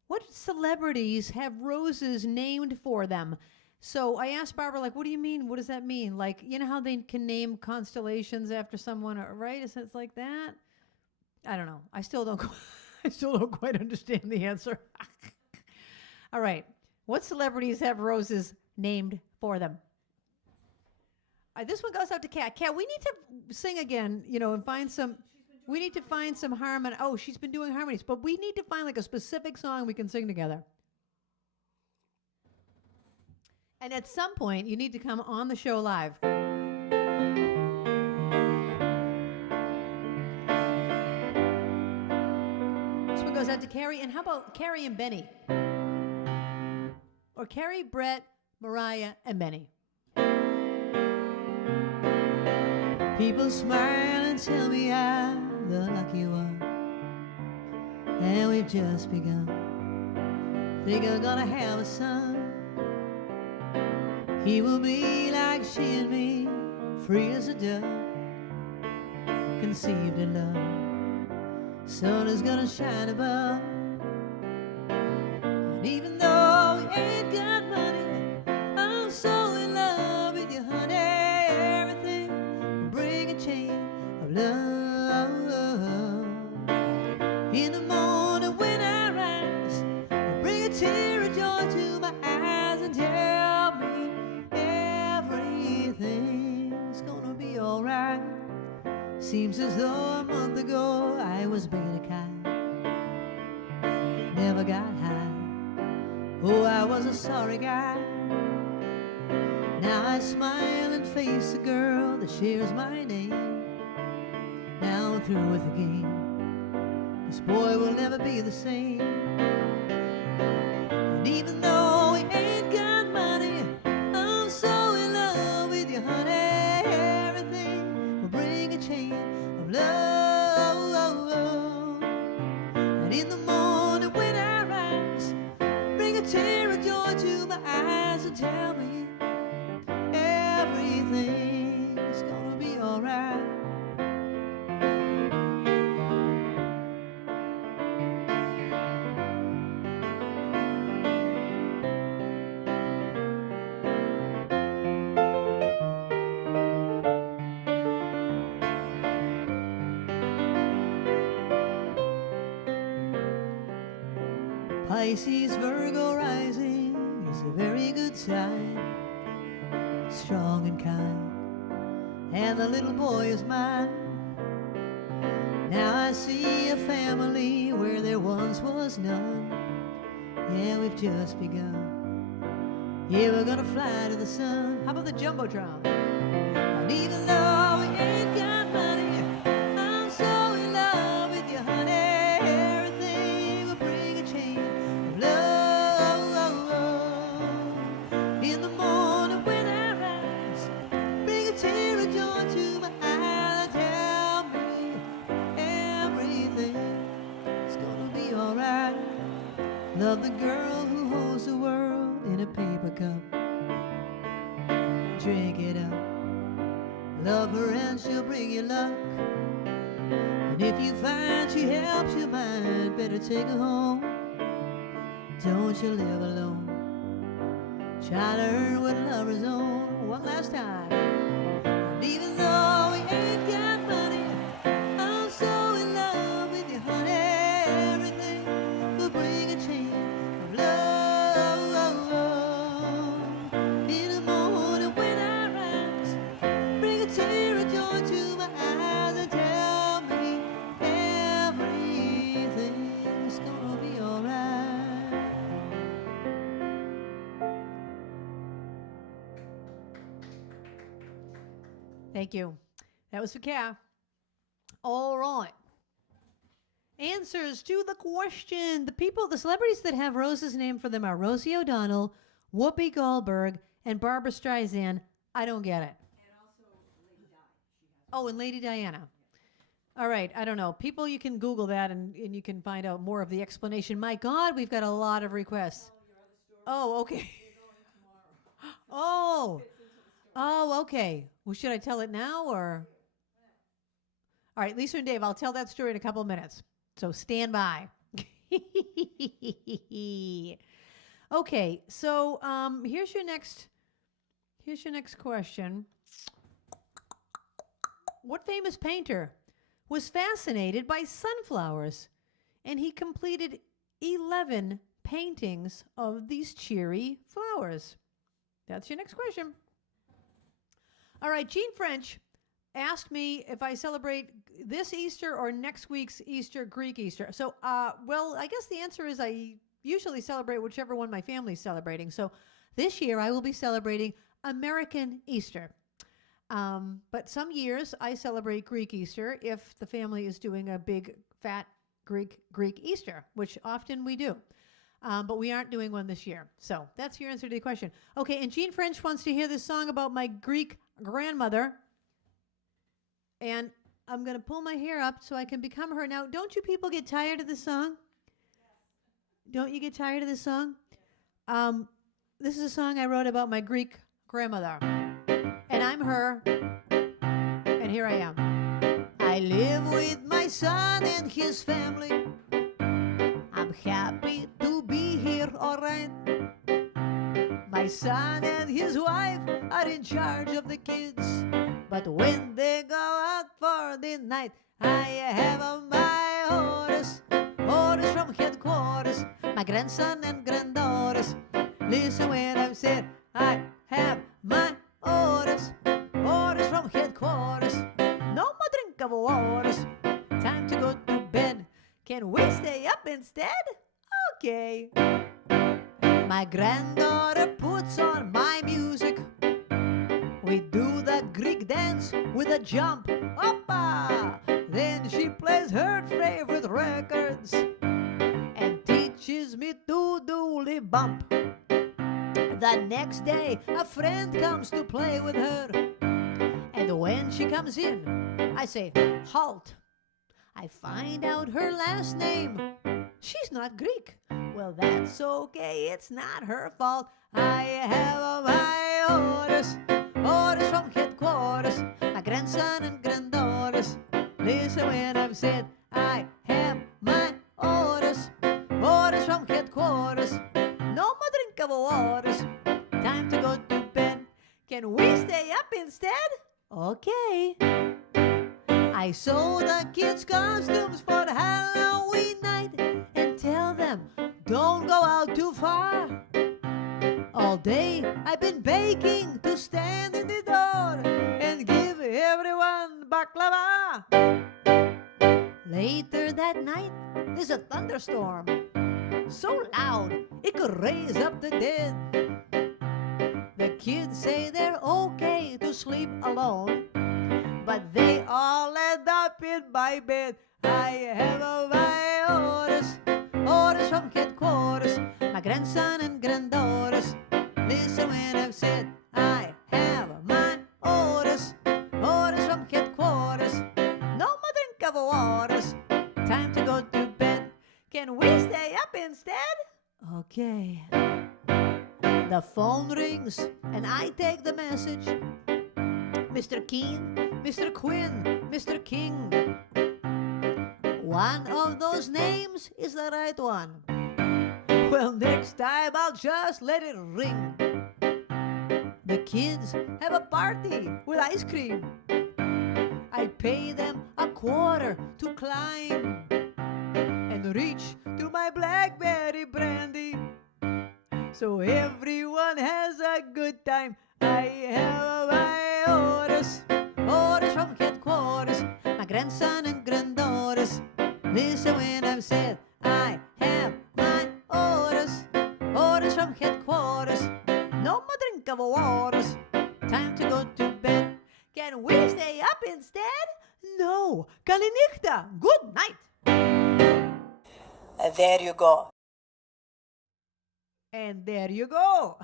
What celebrities have roses named for them? So I asked Barbara, like, what do you mean? What does that mean? Like, you know how they can name constellations after someone, right? Is it like that? I don't know. I still don't quite understand the answer. All right. What celebrities have roses named for them? This one goes out to Kat. Kat, we need to sing again, and find some. We need to find some harmony. Oh, she's been doing harmonies, but we need to find like a specific song we can sing together. And at some point, you need to come on the show live. Goes out to Carrie, and how about Carrie and Benny? Or Carrie, Brett, Mariah, and Benny. People smile and tell me I'm the lucky one, and we've just begun. Think I'm gonna have a son. He will be like she and me, free as a dove, conceived in love. Sun is gonna shine above. And even though we ain't got money, I'm so in love with you, honey. Everything will bring a chain of love. In the morning when I rise, will bring a tear of joy to my eyes and tell me everything's gonna be alright. Seems as though a month ago I was being a kind, never got high. Oh, I was a sorry guy. Now I smile and face a girl that shares my name. Now I'm through with the game. This boy will never be the same. And even though we ain't got money, I'm so in love with you, honey. Everything will bring a chain of love. And in the morning when I rise, bring a tear of joy to my eyes and tell me everything's gonna be alright. Pisces, Virgo rising is a very good sign, strong and kind, and the little boy is mine. Now I see a family where there once was none. Yeah, we've just begun. Yeah, we're gonna fly to the sun. How about the Jumbotron? And even though we ain't got money, I'm so in love with you, honey. Everything will bring a change. In the morning when I rise, bring a tear of joy to my eyes and tell me everything's gonna be alright. Love the girl who holds the world in a paper cup. Drink it up. Love her and she'll bring you luck. And if you find she helps you mind, better take her home. don't you live alone. Try to earn what lovers own. One last time. And even though we ain't got money, I'm so in love with you, honey. Everything will bring a change of love. In the morning when I rise, bring a tear of joy to my eyes and tell me everything's gonna be alright. Thank you. That was for Kat. All right. Answers to the question. The celebrities that have roses named for them are Rosie O'Donnell, Whoopi Goldberg, and Barbara Streisand. I don't get it. And also Lady Di. Oh, and Lady Diana. All right. I don't know. People, you can Google that and you can find out more of the explanation. My God, we've got a lot of requests. Oh, okay. Oh. Oh, okay. Well, should I tell it now or? All right, Lisa and Dave, I'll tell that story in a couple of minutes. So stand by. Okay, so here's your next question. What famous painter was fascinated by sunflowers, and he completed 11 paintings of these cheery flowers? That's your next question. All right, Jean French asked me if I celebrate this Easter or next week's Easter, Greek Easter. So, well, I guess the answer is I usually celebrate whichever one my family's celebrating. So this year I will be celebrating American Easter. But some years I celebrate Greek Easter if the family is doing a big, fat Greek Easter, which often we do. But we aren't doing one this year. So that's your answer to the question. Okay, and Jean French wants to hear this song about my Greek grandmother. And I'm going to pull my hair up so I can become her. Now, don't you people get tired of this song? Yes. Don't you get tired of this song? Yes. This is a song I wrote about my Greek grandmother. And I'm her. And here I am. I live with my son and his family. I'm happy to be here, all right. My son and his wife are in charge of the kids. But when they go out for the night, I have my orders from headquarters, my grandson and granddaughters. Listen when I've said I have my orders from headquarters. No more drink of waters. Time to go to bed. Can we stay up instead? Okay. My granddaughter puts on my music. We do the Greek dance with a jump. Oppa! Then she plays her favorite records and teaches me to doodly bump. The next day, a friend comes to play with her. And when she comes in, I say, halt. I find out her last name. She's not Greek. Well, that's okay. It's not her fault. I have my orders from headquarters, my grandson and granddaughters. Listen when I've said I have my orders from headquarters. No more drink of waters. Time to go to bed. Can we stay up instead? Okay. I sew the kids' costumes for Halloween night and tell them don't go out too far. All day I've been baking to stand in the door and give everyone baklava. Later that night, there's a thunderstorm. So loud, it could raise up the dead. The kids say they're okay to sleep alone, but they all end up in my bed. I have my orders from headquarters, my grandson and granddaughters. Listen when I've said I have my orders from headquarters. No more drink of waters. Time to go to bed. Can we stay up instead? Okay. The phone rings and I take the message. Mr. Keen, Mr. Quinn, Mr. King. One of those names is the right one. Well, next time I'll just let it ring. The kids have a party with ice cream. I pay them a quarter to climb and reach to my blackberry brandy. So everyone has a good time. I have my orders from headquarters. My grandson and granddaughters listen when I've said I have my orders from headquarters. No more drink of waters. Time to go to bed. Can we stay up instead? No. Kalinichta. Good night. There you go. And there you go.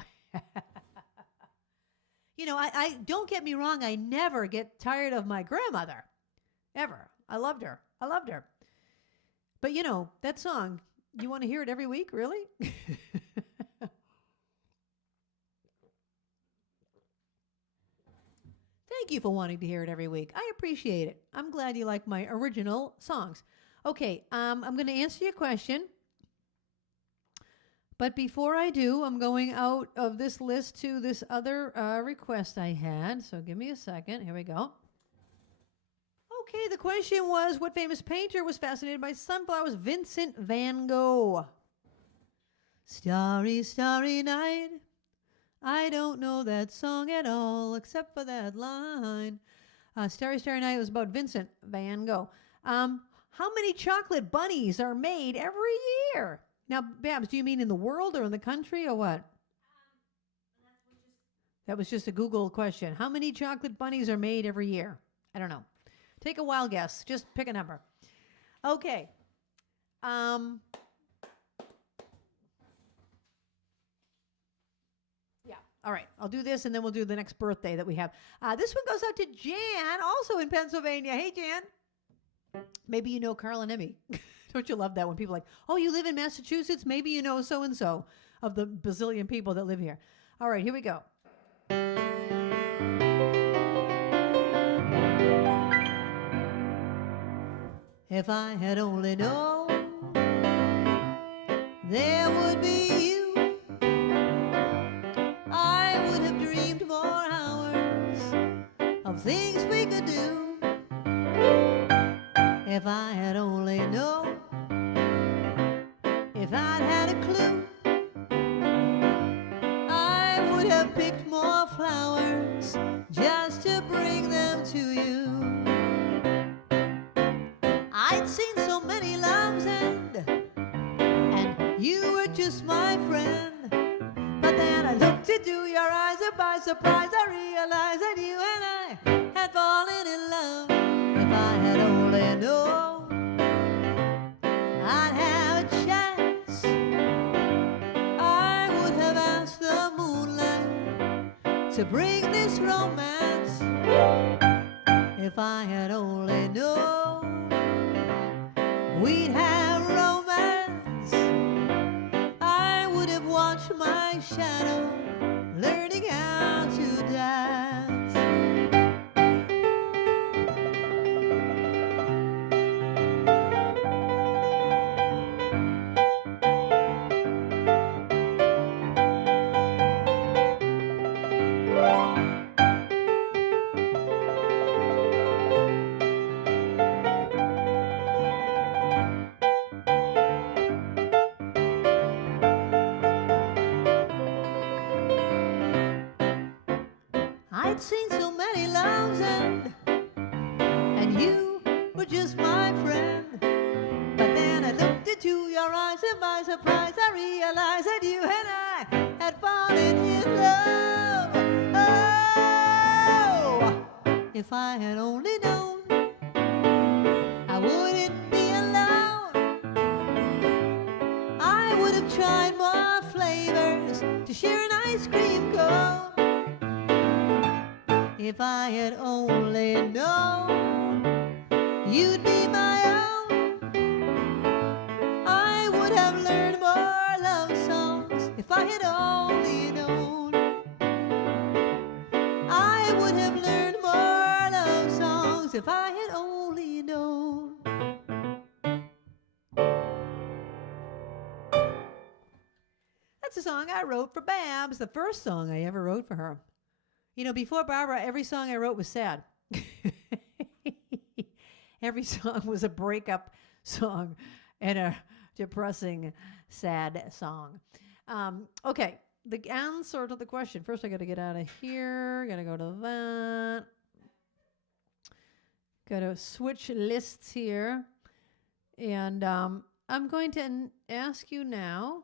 You know, I don't get me wrong. I never get tired of my grandmother. Ever. I loved her. But you know, that song, you want to hear it every week? Really? Thank you for wanting to hear it every week. I appreciate it. I'm glad you like my original songs. Okay, I'm going to answer your question. But before I do, I'm going out of this list to this other request I had. So give me a second. Here we go. Okay, the question was, what famous painter was fascinated by sunflowers? Vincent van Gogh. Starry, starry night. I don't know that song at all, except for that line. Starry, Starry Night was about Vincent van Gogh. How many chocolate bunnies are made every year? Now, Babs, do you mean in the world or in the country or what? That was just a Google question. How many chocolate bunnies are made every year? I don't know. Take a wild guess. Just pick a number. Okay. Yeah. All right. I'll do this, and then we'll do the next birthday that we have. This one goes out to Jan, also in Pennsylvania. Hey, Jan. Maybe you know Carl and Emmy. Don't you love that when people are like, oh, you live in Massachusetts? Maybe you know so-and-so of the bazillion people that live here. All right, here we go. If I had only known there would be you, I would have dreamed more hours of things we could do. If I had only known, if I'd had a clue, I would have picked more flowers just to bring them to you. I'd seen so many loves end, and you were just my friend. But then I looked into your eyes, and by surprise I realized that you and I had fallen in love. If I had only known I'd have a chance, I would have asked the moonlight to bring this romance. If I had only known we'd have romance, I would have watched my shadow learning how to dance. I'd seen so many loves end, and you were just my friend. But then I looked into your eyes, and by surprise I realized that you and I had fallen in love. Oh, if I had only known I wouldn't be alone, I would have tried more flavors to share an ice cream cone. If I had only known you'd be my own, I would have learned more love songs. If I had only known, I would have learned more love songs. If I had only known. That's a song I wrote for Babs, the first song I ever wrote for her. You know, before Barbara, every song I wrote was sad. Every song was a breakup song and a depressing, sad song. Okay, the answer to the question. First, I got to get out of here. Got to go to that. Got to switch lists here. And I'm going to ask you now.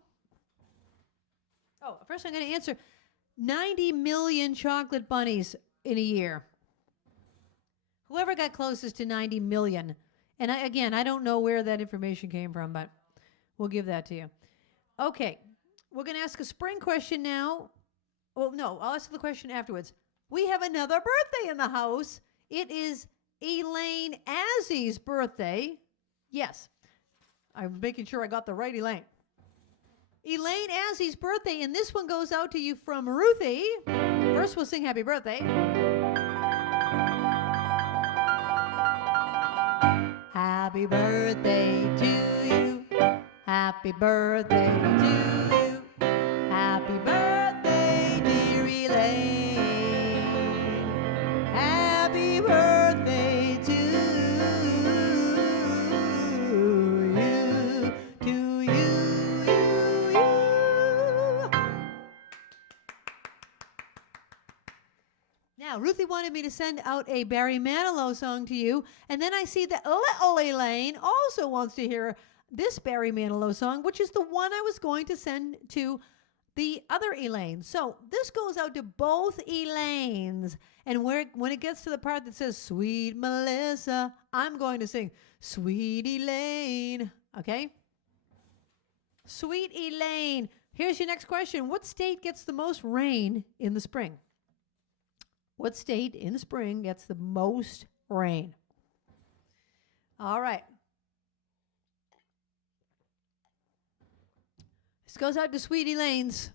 Oh, first I'm going to answer 90 million chocolate bunnies in a year. Whoever got closest to 90 million. And I don't know where that information came from, but we'll give that to you. Okay, we're going to ask a spring question now. Well, no, I'll ask the question afterwards. We have another birthday in the house. It is Elaine Azzy's birthday. Yes, I'm making sure I got the right Elaine. Elaine Azzy's birthday, and this one goes out to you from Ruthie. First, we'll sing happy birthday. Happy birthday to you. Happy birthday to you. Happy birthday, dear Elaine. Happy birthday to you. To you. Now, Ruthie wanted me to send out a Barry Manilow song to you, and then I see that little Elaine also wants to hear this Barry Manilow song, which is the one I was going to send to the other Elaine. So this goes out to both Elaines, and when it gets to the part that says Sweet Melissa, I'm going to sing Sweet Elaine, okay? Sweet Elaine. Here's your next question. What state gets the most rain in the spring? What state in the spring gets the most rain? All right. This goes out to Sweet Elaine's.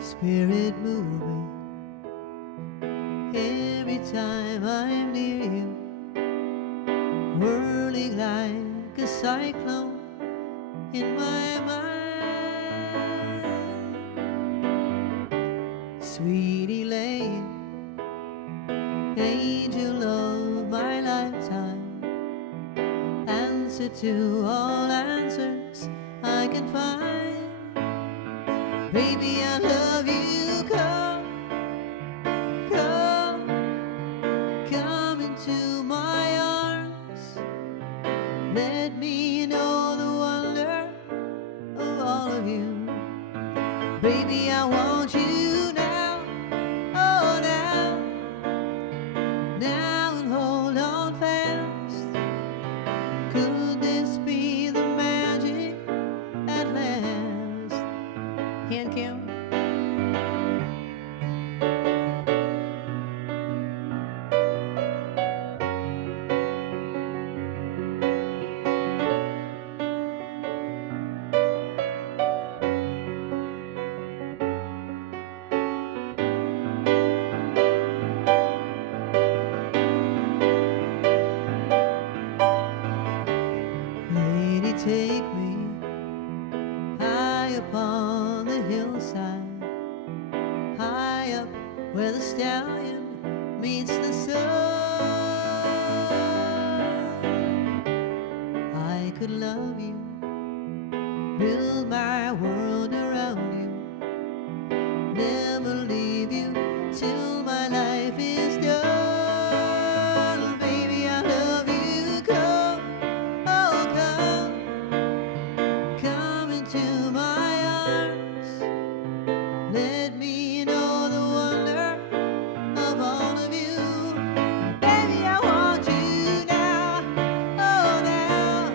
Spirit move me every time I'm near you, whirling like a cyclone in my mind. Sweet Elaine, angel of my lifetime, answer to all answers I can find. Baby, I love you, come, come, come into my arms. Let me know the wonder of all of you. Baby, I want you now, oh now, now and hold on fast. Could this be the magic at last? Hand cam. Lady, take me high upon the hillside, high up where the stallion meets the sun. I could love you, build my world around you, never leave you till my life is done. Baby, I love you, come, oh come, come into my arms. Let me know the wonder of all of you. Baby, I want you now, oh now,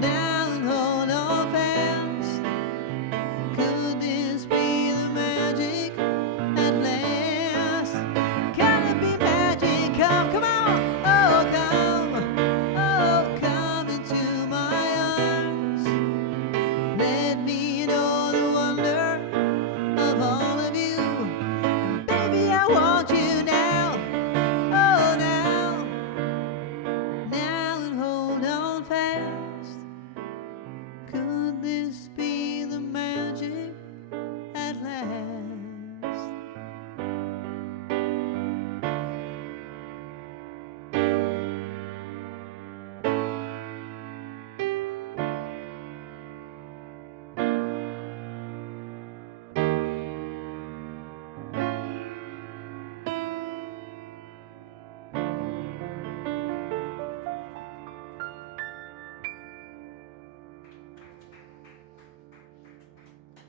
now and hold on fast. want you now, oh now, now and hold on fast. Could this be the magic at last?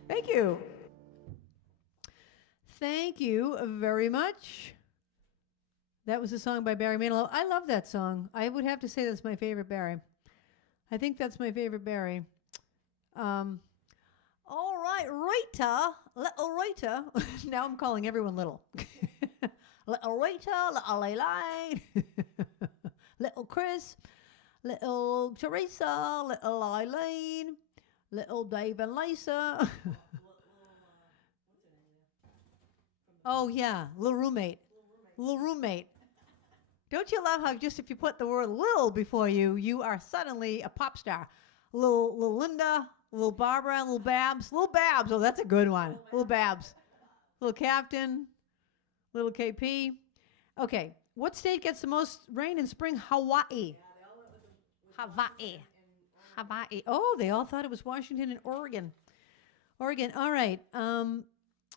Thank you. Thank you very much. That was a song by Barry Manilow. I love that song. I would have to say that's my favorite Barry. I think that's my favorite Barry. All right, Rita, little Rita. Now I'm calling everyone little. Little Rita, little Elaine, little Chris, little Teresa, little Elaine, little Dave and Lisa. Oh, yeah, little roommate. Little roommate. Don't you love how just if you put the word little before you, you are suddenly a pop star? Little Linda, little Barbara, little Babs. Little Babs, oh, that's a good one. Little Babs. Little Captain, little KP. Okay, what state gets the most rain in spring? Hawaii. Hawaii. Hawaii. Oh, they all thought it was Washington and Oregon. Oregon, all right.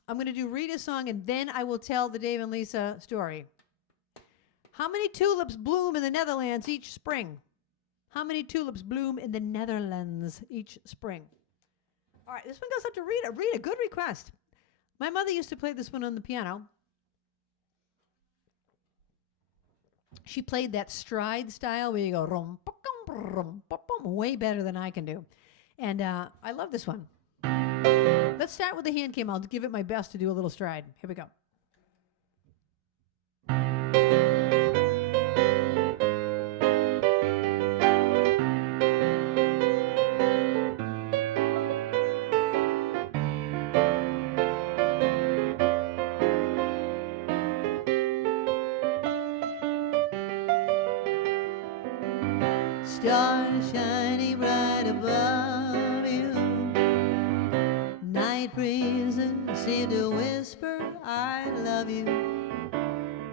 I'm going to do Rita's song, and then I will tell the Dave and Lisa story. How many tulips bloom in the Netherlands each spring? How many tulips bloom in the Netherlands each spring? All right, this one goes up to Rita. Rita, good request. My mother used to play this one on the piano. She played that stride style where you go rum, rum, way better than I can do. And I love this one. Let's start with the hand cam. I'll give it my best to do a little stride. Here we go. Stars shining bright above you. Night breezes seem to whisper, I love you.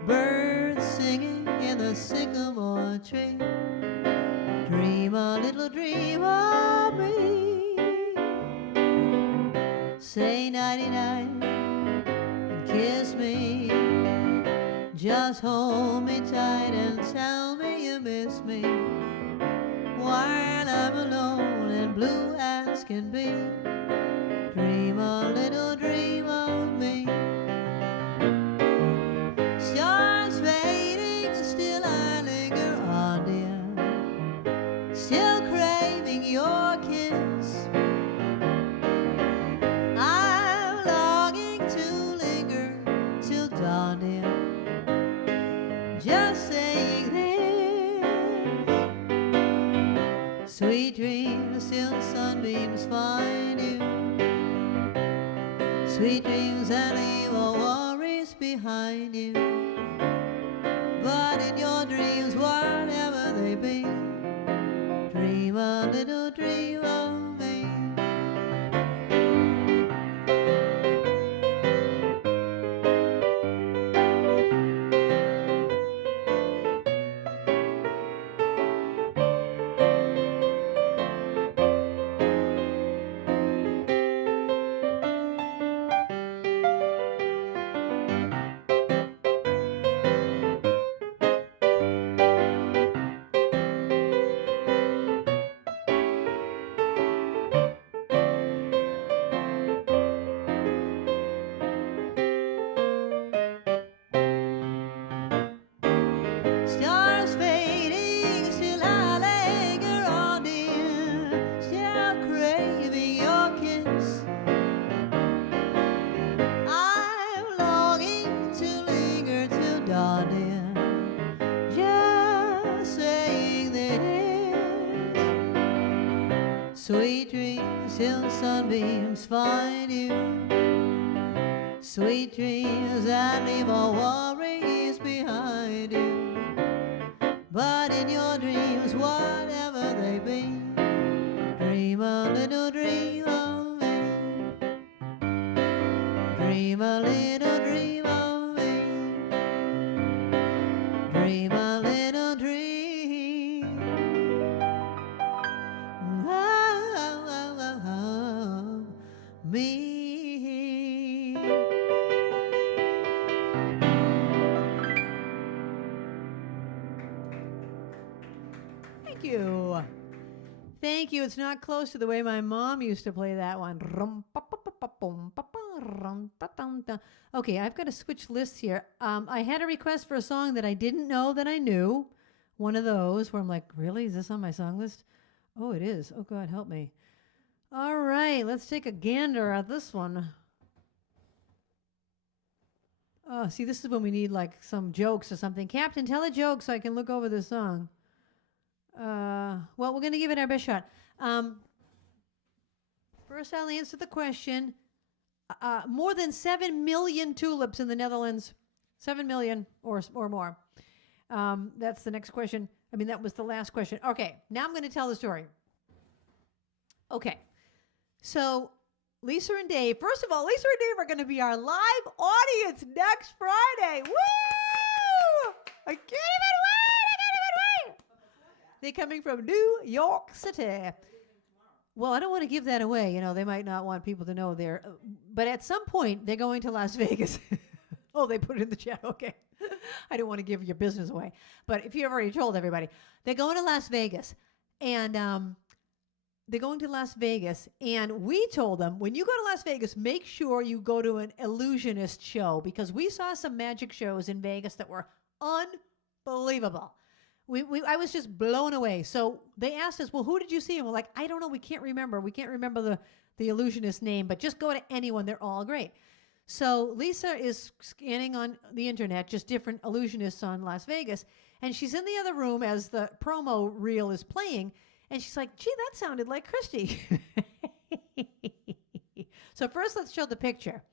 Birds singing in the sycamore tree. Dream a little dream of me. Say nighty-night and kiss me. Just hold me tight and tell me you miss me. While I'm alone and blue as can be. Dream a little dream of me. Stars fading, still I linger on, dear. Still craving your kiss. I'm longing to linger till dawn, dear. Just saying this. Sweet dreams till sunbeams find you. Sweet dreams and leave all worries behind you. But in your dreams, whatever they be, dream a little dream of me. Stars fading, still I linger on, dear. Still craving your kiss. I'm longing to linger till dawn, dear. Just saying this. Sweet dreams till sunbeams find you. Sweet dreams that leave all worries behind you. But in your dreams, whatever they be, dream a little dream of me. Dream a little dream of me. Dream a little dream of me. Thank you. Thank you. It's not close to the way my mom used to play that one. Okay, I've got to switch lists here. I had a request for a song that I didn't know that I knew. One of those where I'm like, really? Is this on my song list? Oh, it is. Oh, God, help me. All right, let's take a gander at this one. Oh, see, this is when we need like some jokes or something. Captain, tell a joke so I can look over this song. Well, we're going to give it our best shot. First, I'll answer the question. More than 7 million tulips in the Netherlands. 7 million or more. That's the next question. I mean, that was the last question. Okay, now I'm going to tell the story. Okay, so Lisa and Dave. First of all, Lisa and Dave are going to be our live audience next Friday. Woo! I can't even wait! They're coming from New York City. Well, I don't want to give that away. You know, they might not want people to know they're. But at some point, they're going to Las Vegas. Oh, they put it in the chat. Okay. I don't want to give your business away. But if you've already told everybody, they're going to Las Vegas. And they're going to Las Vegas. And we told them, when you go to Las Vegas, make sure you go to an illusionist show. Because we saw some magic shows in Vegas that were unbelievable. I was just blown away. So they asked us, well, who did you see? And we're like, I don't know. We can't remember. We can't remember the illusionist name, but just go to anyone. They're all great. So Lisa is scanning on the internet, just different illusionists on Las Vegas. And she's in the other room as the promo reel is playing. And she's like, gee, that sounded like Christy. So first let's show the picture.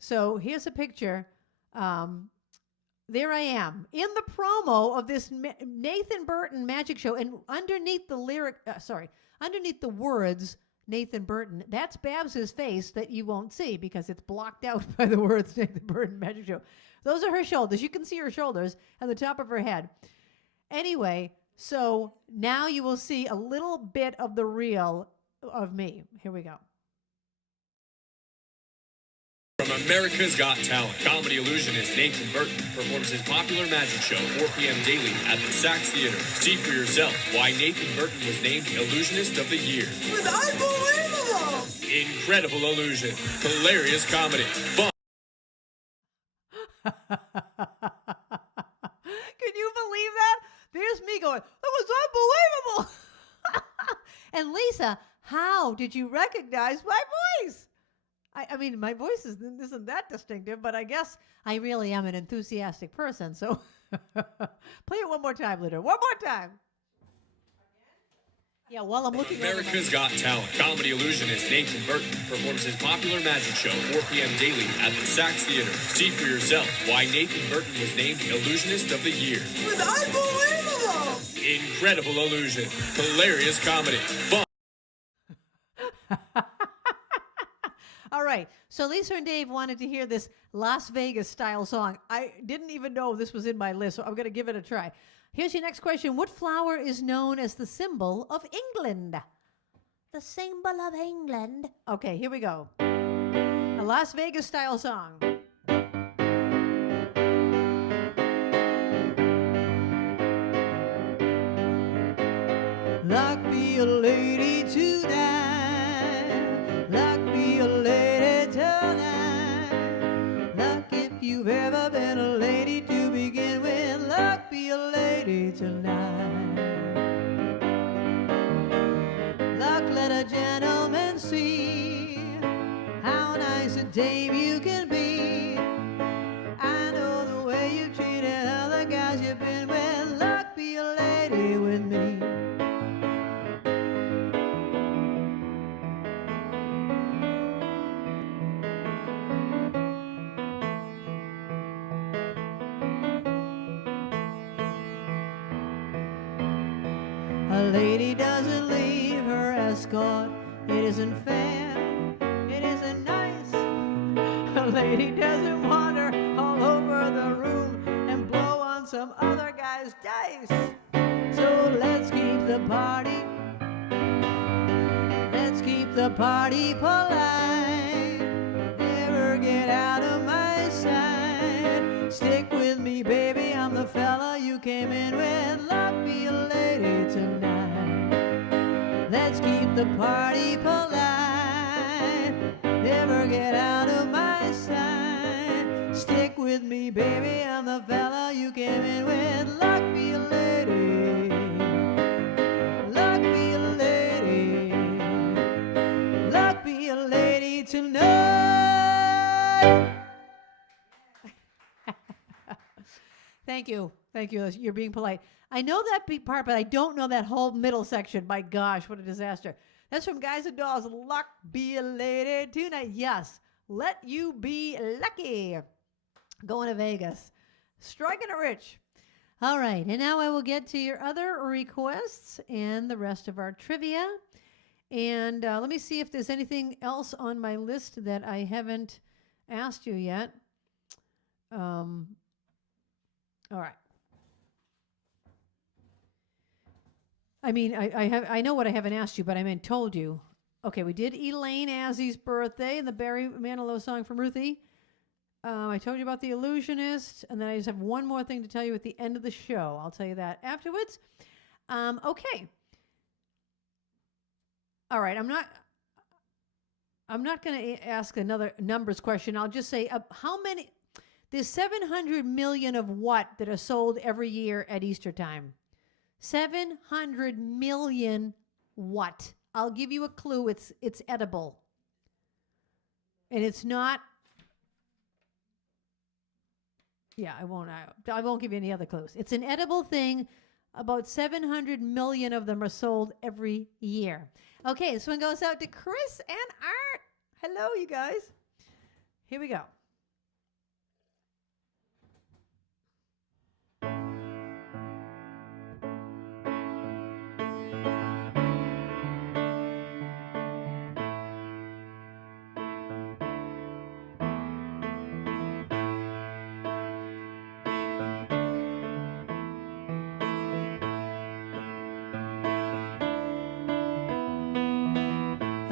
So here's a picture. There I am in the promo of this Nathan Burton magic show, and underneath the underneath the words Nathan Burton, that's Babs's face that you won't see because it's blocked out by the words Nathan Burton magic show. Those are her shoulders. You can see her shoulders and the top of her head. Anyway, so now you will see a little bit of the reel of me. Here we go. From America's Got Talent, comedy illusionist Nathan Burton performs his popular magic show 4 p.m. daily at the Sax Theater. See for yourself why Nathan Burton was named Illusionist of the Year. It was unbelievable! Incredible illusion, hilarious comedy, fun. Can you believe that? There's me going, that was unbelievable! And Lisa, how did you recognize my voice? I mean, my voice isn't that distinctive, but I guess I really am an enthusiastic person. So play it one more time, Litter. One more time. Yeah, while I'm looking at America's Got Talent, comedy illusionist Nathan Burton performs his popular magic show 4 p.m. daily at the Sax Theater. See for yourself why Nathan Burton was named Illusionist of the Year. It was unbelievable! Incredible illusion, hilarious comedy, fun. All right. So Lisa and Dave wanted to hear this Las Vegas style song. I didn't even know this was in my list, so I'm going to give it a try. Here's your next question. What flower is known as the symbol of England? The symbol of England. Okay, here we go. A Las Vegas style song. Luck be a lady tonight. Luck be a lady tonight. Luck if you've ever been a lady to begin with. Luck be a lady tonight. Luck let a gentleman see how nice a dame you can be. I know the way you've treated other guys you've been with. Luck be a lady with me. A lady doesn't leave her escort. It isn't fair. It isn't nice. A lady doesn't wander all over the room and blow on some other guy's dice. So let's keep the party. Let's keep the party polite. Never get out of my sight. Stick with me, baby. I'm the fella you came in with. Love be a lady tonight. Let's keep the party polite. Never get out of my sight. Stick with me, baby. I'm the fella you came in with. Luck be a lady. Luck be a lady. Luck be a lady tonight. Thank you. Thank you. You're being polite. I know that big part, but I don't know that whole middle section. My gosh, what a disaster. That's from Guys and Dolls. Luck be a lady tonight. Yes. Let you be lucky. Going to Vegas. Striking it rich. All right. And now I will get to your other requests and the rest of our trivia. And let me see if there's anything else on my list that I haven't asked you yet. All right. I mean, I know what I haven't asked you, but I meant told you. Okay, we did Elaine Azzy's birthday and the Barry Manilow song from Ruthie. I told you about The Illusionist, and then I just have one more thing to tell you at the end of the show. I'll tell you that afterwards. Okay. All right, I'm not going to ask another numbers question. I'll just say how many. There's 700 million of what that are sold every year at Easter time. 700 million what? I'll give you a clue. It's edible. And it's not. Yeah, I won't give you any other clues. It's an edible thing. About 700 million of them are sold every year. Okay, this one goes out to Chris and Art. Hello, you guys. Here we go.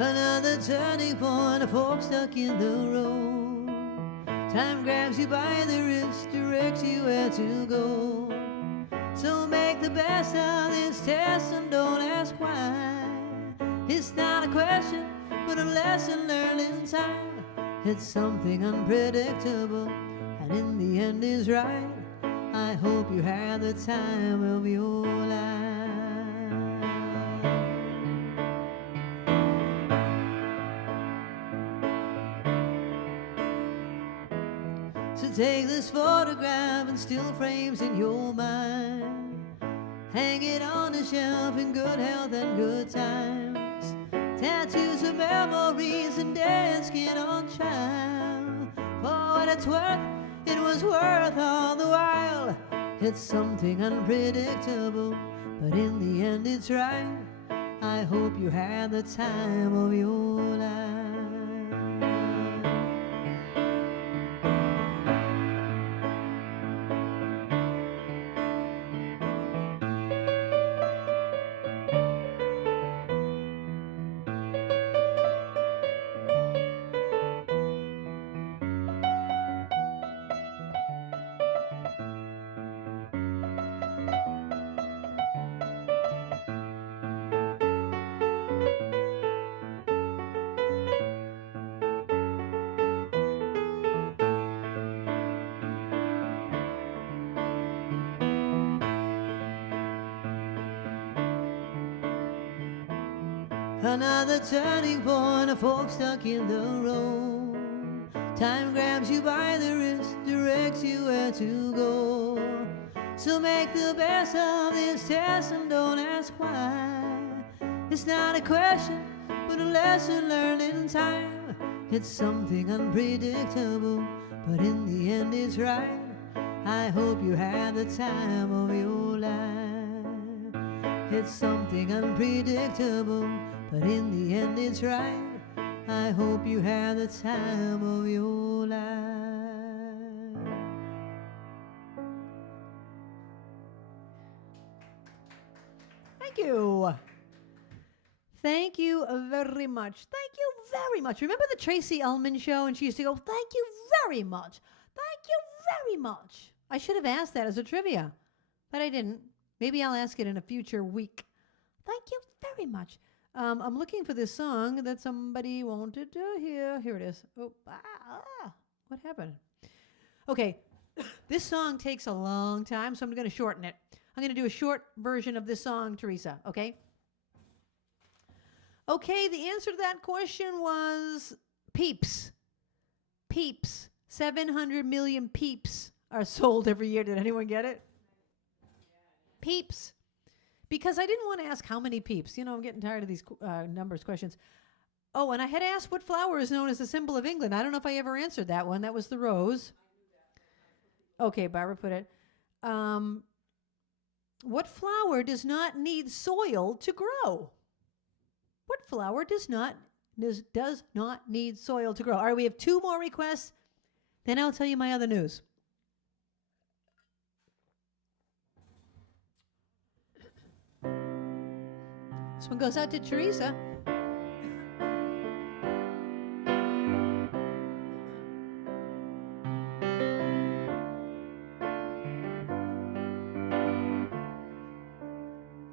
Another turning point, a fork stuck in the road. Time grabs you by the wrist, directs you where to go. So make the best of this test and don't ask why. It's not a question, but a lesson learned in time. It's something unpredictable, and in the end is right. I hope you had the time of your life. So take this photograph and still frames in your mind. Hang it on the shelf in good health and good times. Tattoos of memories and dead skin on child. For what it's worth, it was worth all the while. It's something unpredictable, but in the end it's right. I hope you had the time of your life. Another turning point, a fork stuck in the road. Time grabs you by the wrist, directs you where to go. So make the best of this test and don't ask why. It's not a question, but a lesson learned in time. It's something unpredictable, but in the end it's right. I hope you had the time of your life. It's something unpredictable, but in the end it's right. I hope you have the time of your life. Thank you. Thank you very much. Thank you very much. Remember the Tracy Ullman show? And she used to go, thank you very much. Thank you very much. I should have asked that as a trivia, but I didn't. Maybe I'll ask it in a future week. Thank you very much. I'm looking for this song that somebody wanted to hear. Here it is. Oh, what happened? Okay, this song takes a long time, so I'm going to shorten it. I'm going to do a short version of this song, Teresa, okay? Okay, the answer to that question was Peeps. Peeps. 700 million Peeps are sold every year. Did anyone get it? Peeps. Because I didn't want to ask how many peeps. You know, I'm getting tired of these numbers questions. Oh, and I had asked what flower is known as the symbol of England. I don't know if I ever answered that one. That was the rose. Okay, Barbara put it. What flower does not need soil to grow? What flower does not need soil to grow? All right, we have 2 more requests. Then I'll tell you my other news. This one goes out to Teresa.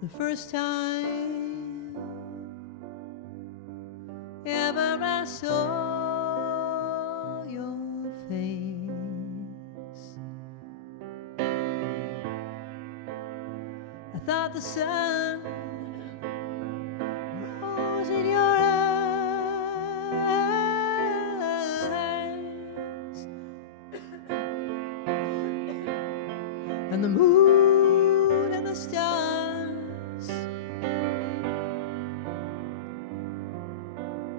The first time ever I saw your face, I thought the sun rose in your eyes, and the moon and the stars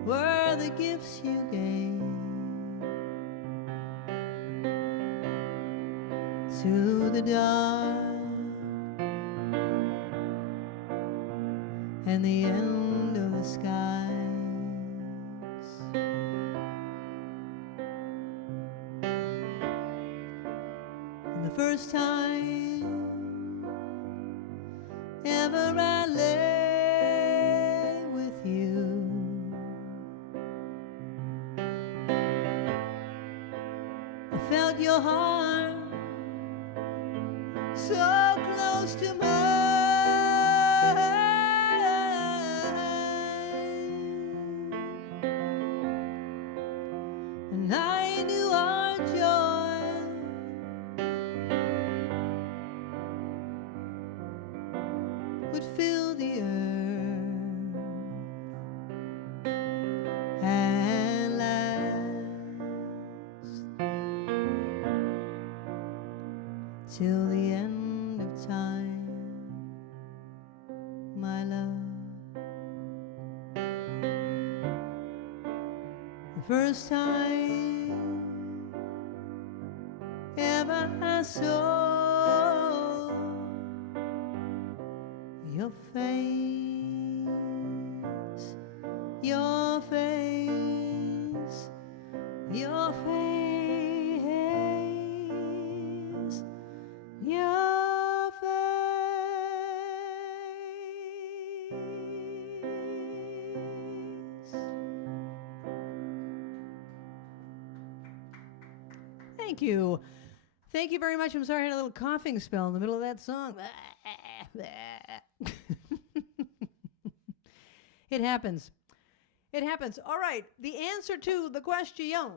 were the gifts you gave to the dark and the end of the skies. And the first time ever I lay with you, I felt your heart so close to mine, and I knew our joy would fill the earth and last till the end of time, my love. The first time ever I saw your face, your face, your face, your face. Thank you. Thank you very much. I'm sorry I had a little coughing spell in the middle of that song. It happens. It happens. All right. The answer to the question.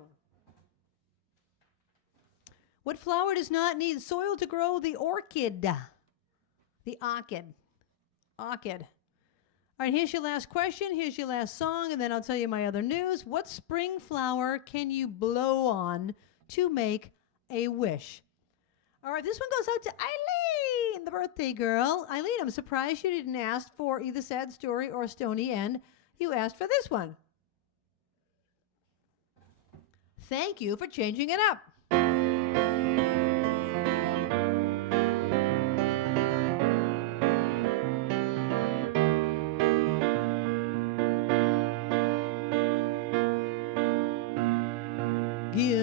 What flower does not need soil to grow? The orchid. The orchid. Orchid. All right, here's your last question. Here's your last song, and then I'll tell you my other news. What spring flower can you blow on to make a wish? All right, this one goes out to Eileen, the birthday girl. Eileen, I'm surprised you didn't ask for either Sad Story or Stony End. You asked for this one. Thank you for changing it up.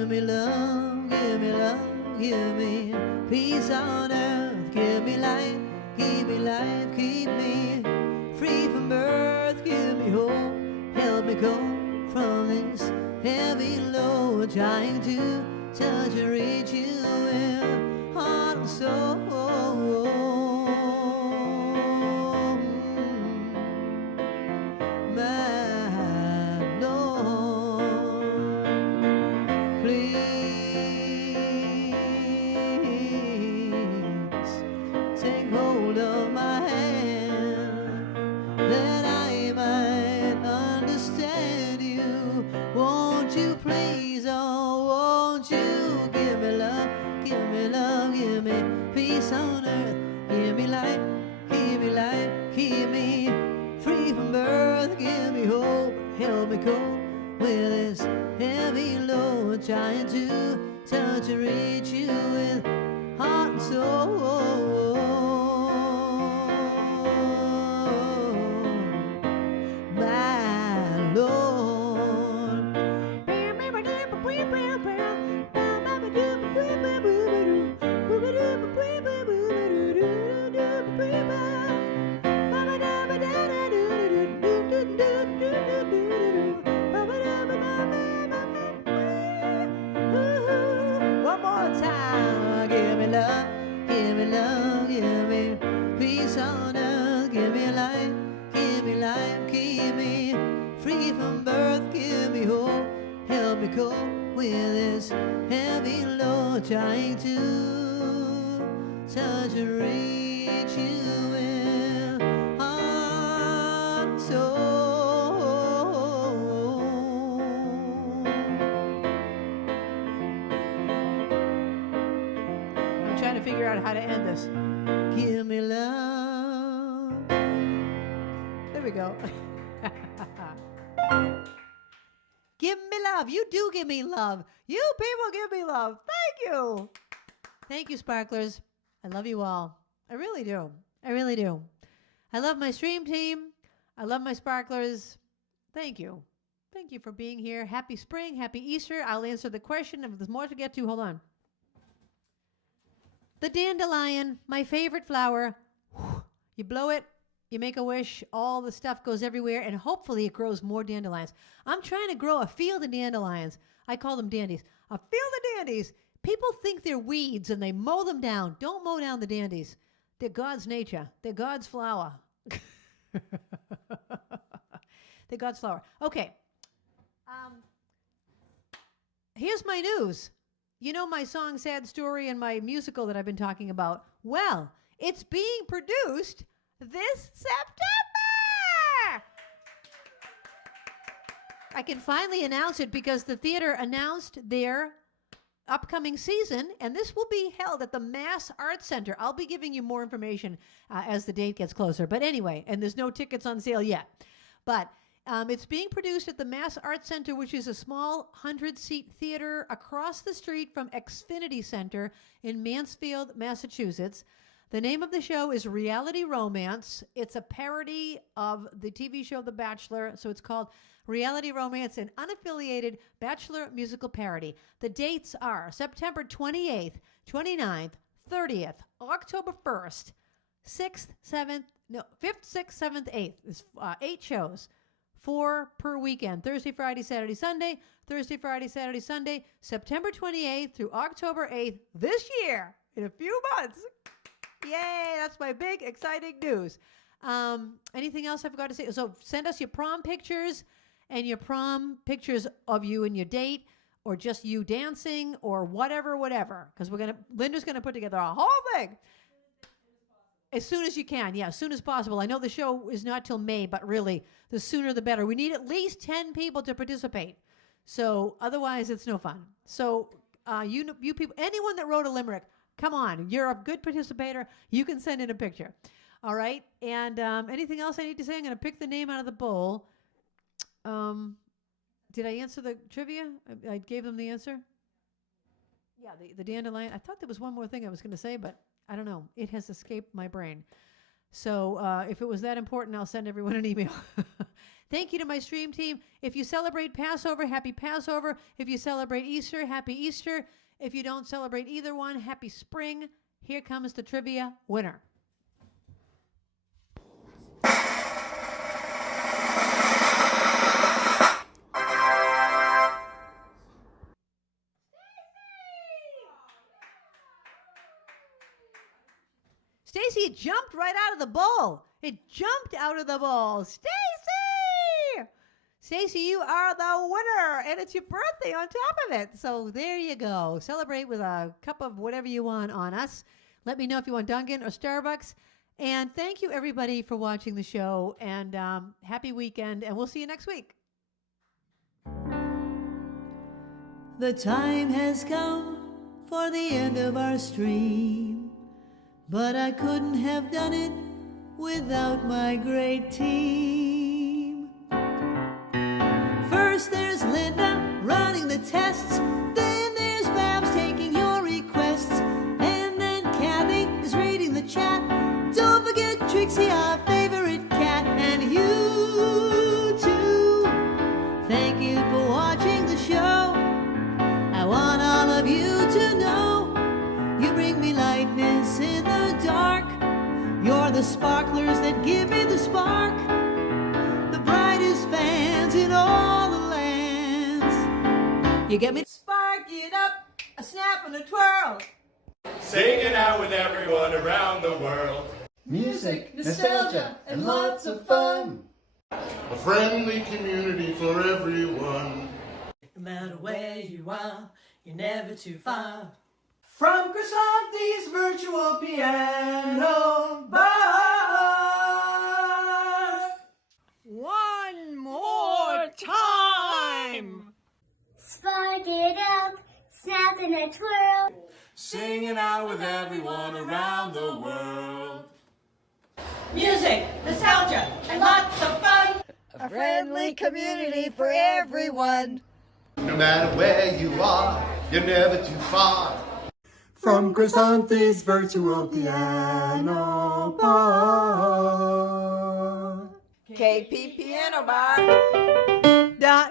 Give me love, give me love, give me peace on earth. Give me life, keep me free from birth. Give me hope, help me go from this heavy load. Trying to touch and reach you with heart and soul. My Lord, please take hold of my hand that I might understand you. Won't you please, oh, won't you give me love, give me love, give me peace on earth. Give me life, keep me free from birth. Give me hope, help me cope with this heavy load. Trying to touch and reach you with heart and soul. My Lord. One more time. Give me love, give me love, give me peace on earth. Give me life, keep me free from birth. Give me hope, help me cope with this heavy load. Trying to touch and reach you with heart and soul. I'm trying to figure out how to end this. Give me love. There we go. Give me love. You do give me love. You people give me love. Thank you. Thank you, Sparklers. I love you all. I really do. I really do. I love my stream team. I love my Sparklers. Thank you. Thank you for being here. Happy spring. Happy Easter. I'll answer the question. If there's more to get to, hold on. The dandelion, my favorite flower. You blow it, you make a wish, all the stuff goes everywhere, and hopefully it grows more dandelions. I'm trying to grow a field of dandelions. I call them dandies. A field of dandies. People think they're weeds and they mow them down. Don't mow down the dandies. They're God's nature. They're God's flower. They're God's flower. Okay. Here's my news. You know my song Sad Story and my musical that I've been talking about? Well, it's being produced this September. I can finally announce it because the theater announced their upcoming season, and this will be held at the Mass Arts Center. I'll be giving you more information as the date gets closer. But anyway, and there's no tickets on sale yet. But it's being produced at the Mass Arts Center, which is a small 100-seat theater across the street from Xfinity Center in Mansfield, Massachusetts. The name of the show is Reality Romance. It's a parody of the TV show The Bachelor, so it's called Reality Romance, an unaffiliated Bachelor musical parody. The dates are September 28th, 29th, 30th, October 1st, 5th, 6th, 7th, 8th. It's 8 shows. 4 per weekend. Thursday, Friday, Saturday, Sunday. Thursday, Friday, Saturday, Sunday. September 28th through October 8th this year, in a few months. Yay, that's my big, exciting news. Anything else I forgot to say? So send us your prom pictures and your prom pictures of you and your date, or just you dancing, or whatever. Because Linda's gonna put together a whole thing. As soon as you can, yeah, as soon as possible. I know the show is not till May, but really, the sooner the better. We need at least 10 people to participate. So otherwise, it's no fun. So you people, anyone that wrote a limerick, come on, you're a good participator. You can send in a picture. All right? And anything else I need to say? I'm going to pick the name out of the bowl. Did I answer the trivia? I gave them the answer? Yeah, the dandelion. I thought there was one more thing I was going to say, but I don't know. It has escaped my brain. So if it was that important, I'll send everyone an email. Thank you to my stream team. If you celebrate Passover, happy Passover. If you celebrate Easter, happy Easter. If you don't celebrate either one, happy spring. Here comes the trivia winner. Stacy, it jumped right out of the bowl. It jumped out of the bowl. Stacy! Stacy, you are the winner, and it's your birthday on top of it. So there you go. Celebrate with a cup of whatever you want on us. Let me know if you want Dunkin' or Starbucks. And thank you, everybody, for watching the show. And happy weekend, and we'll see you next week. The time has come for the end of our stream, but I couldn't have done it without my great team. First there's Linda running the tests, then there's Babs taking your requests, and then Kathy is reading the chat. Don't forget Trixie, our favorite cat, and you too. Thank you for watching the show. I want all of you to know you bring me lightness in the dark. You're the sparklers that give me the spark, the brightest fans in all the lands. You get me? Spark it up, a snap and a twirl. Singing out with everyone around the world. Music, nostalgia, and lots of fun. A friendly community for everyone. No matter where you are, you're never too far. From Krisanthi's virtual piano bar. One more time. Spark it up, snap and a twirl. Singing out with everyone around the world. Music, nostalgia, and lots of fun. A friendly community for everyone. No matter where you are, you're never too far. From Krisanthi's virtual piano bar. KP Piano Bar.com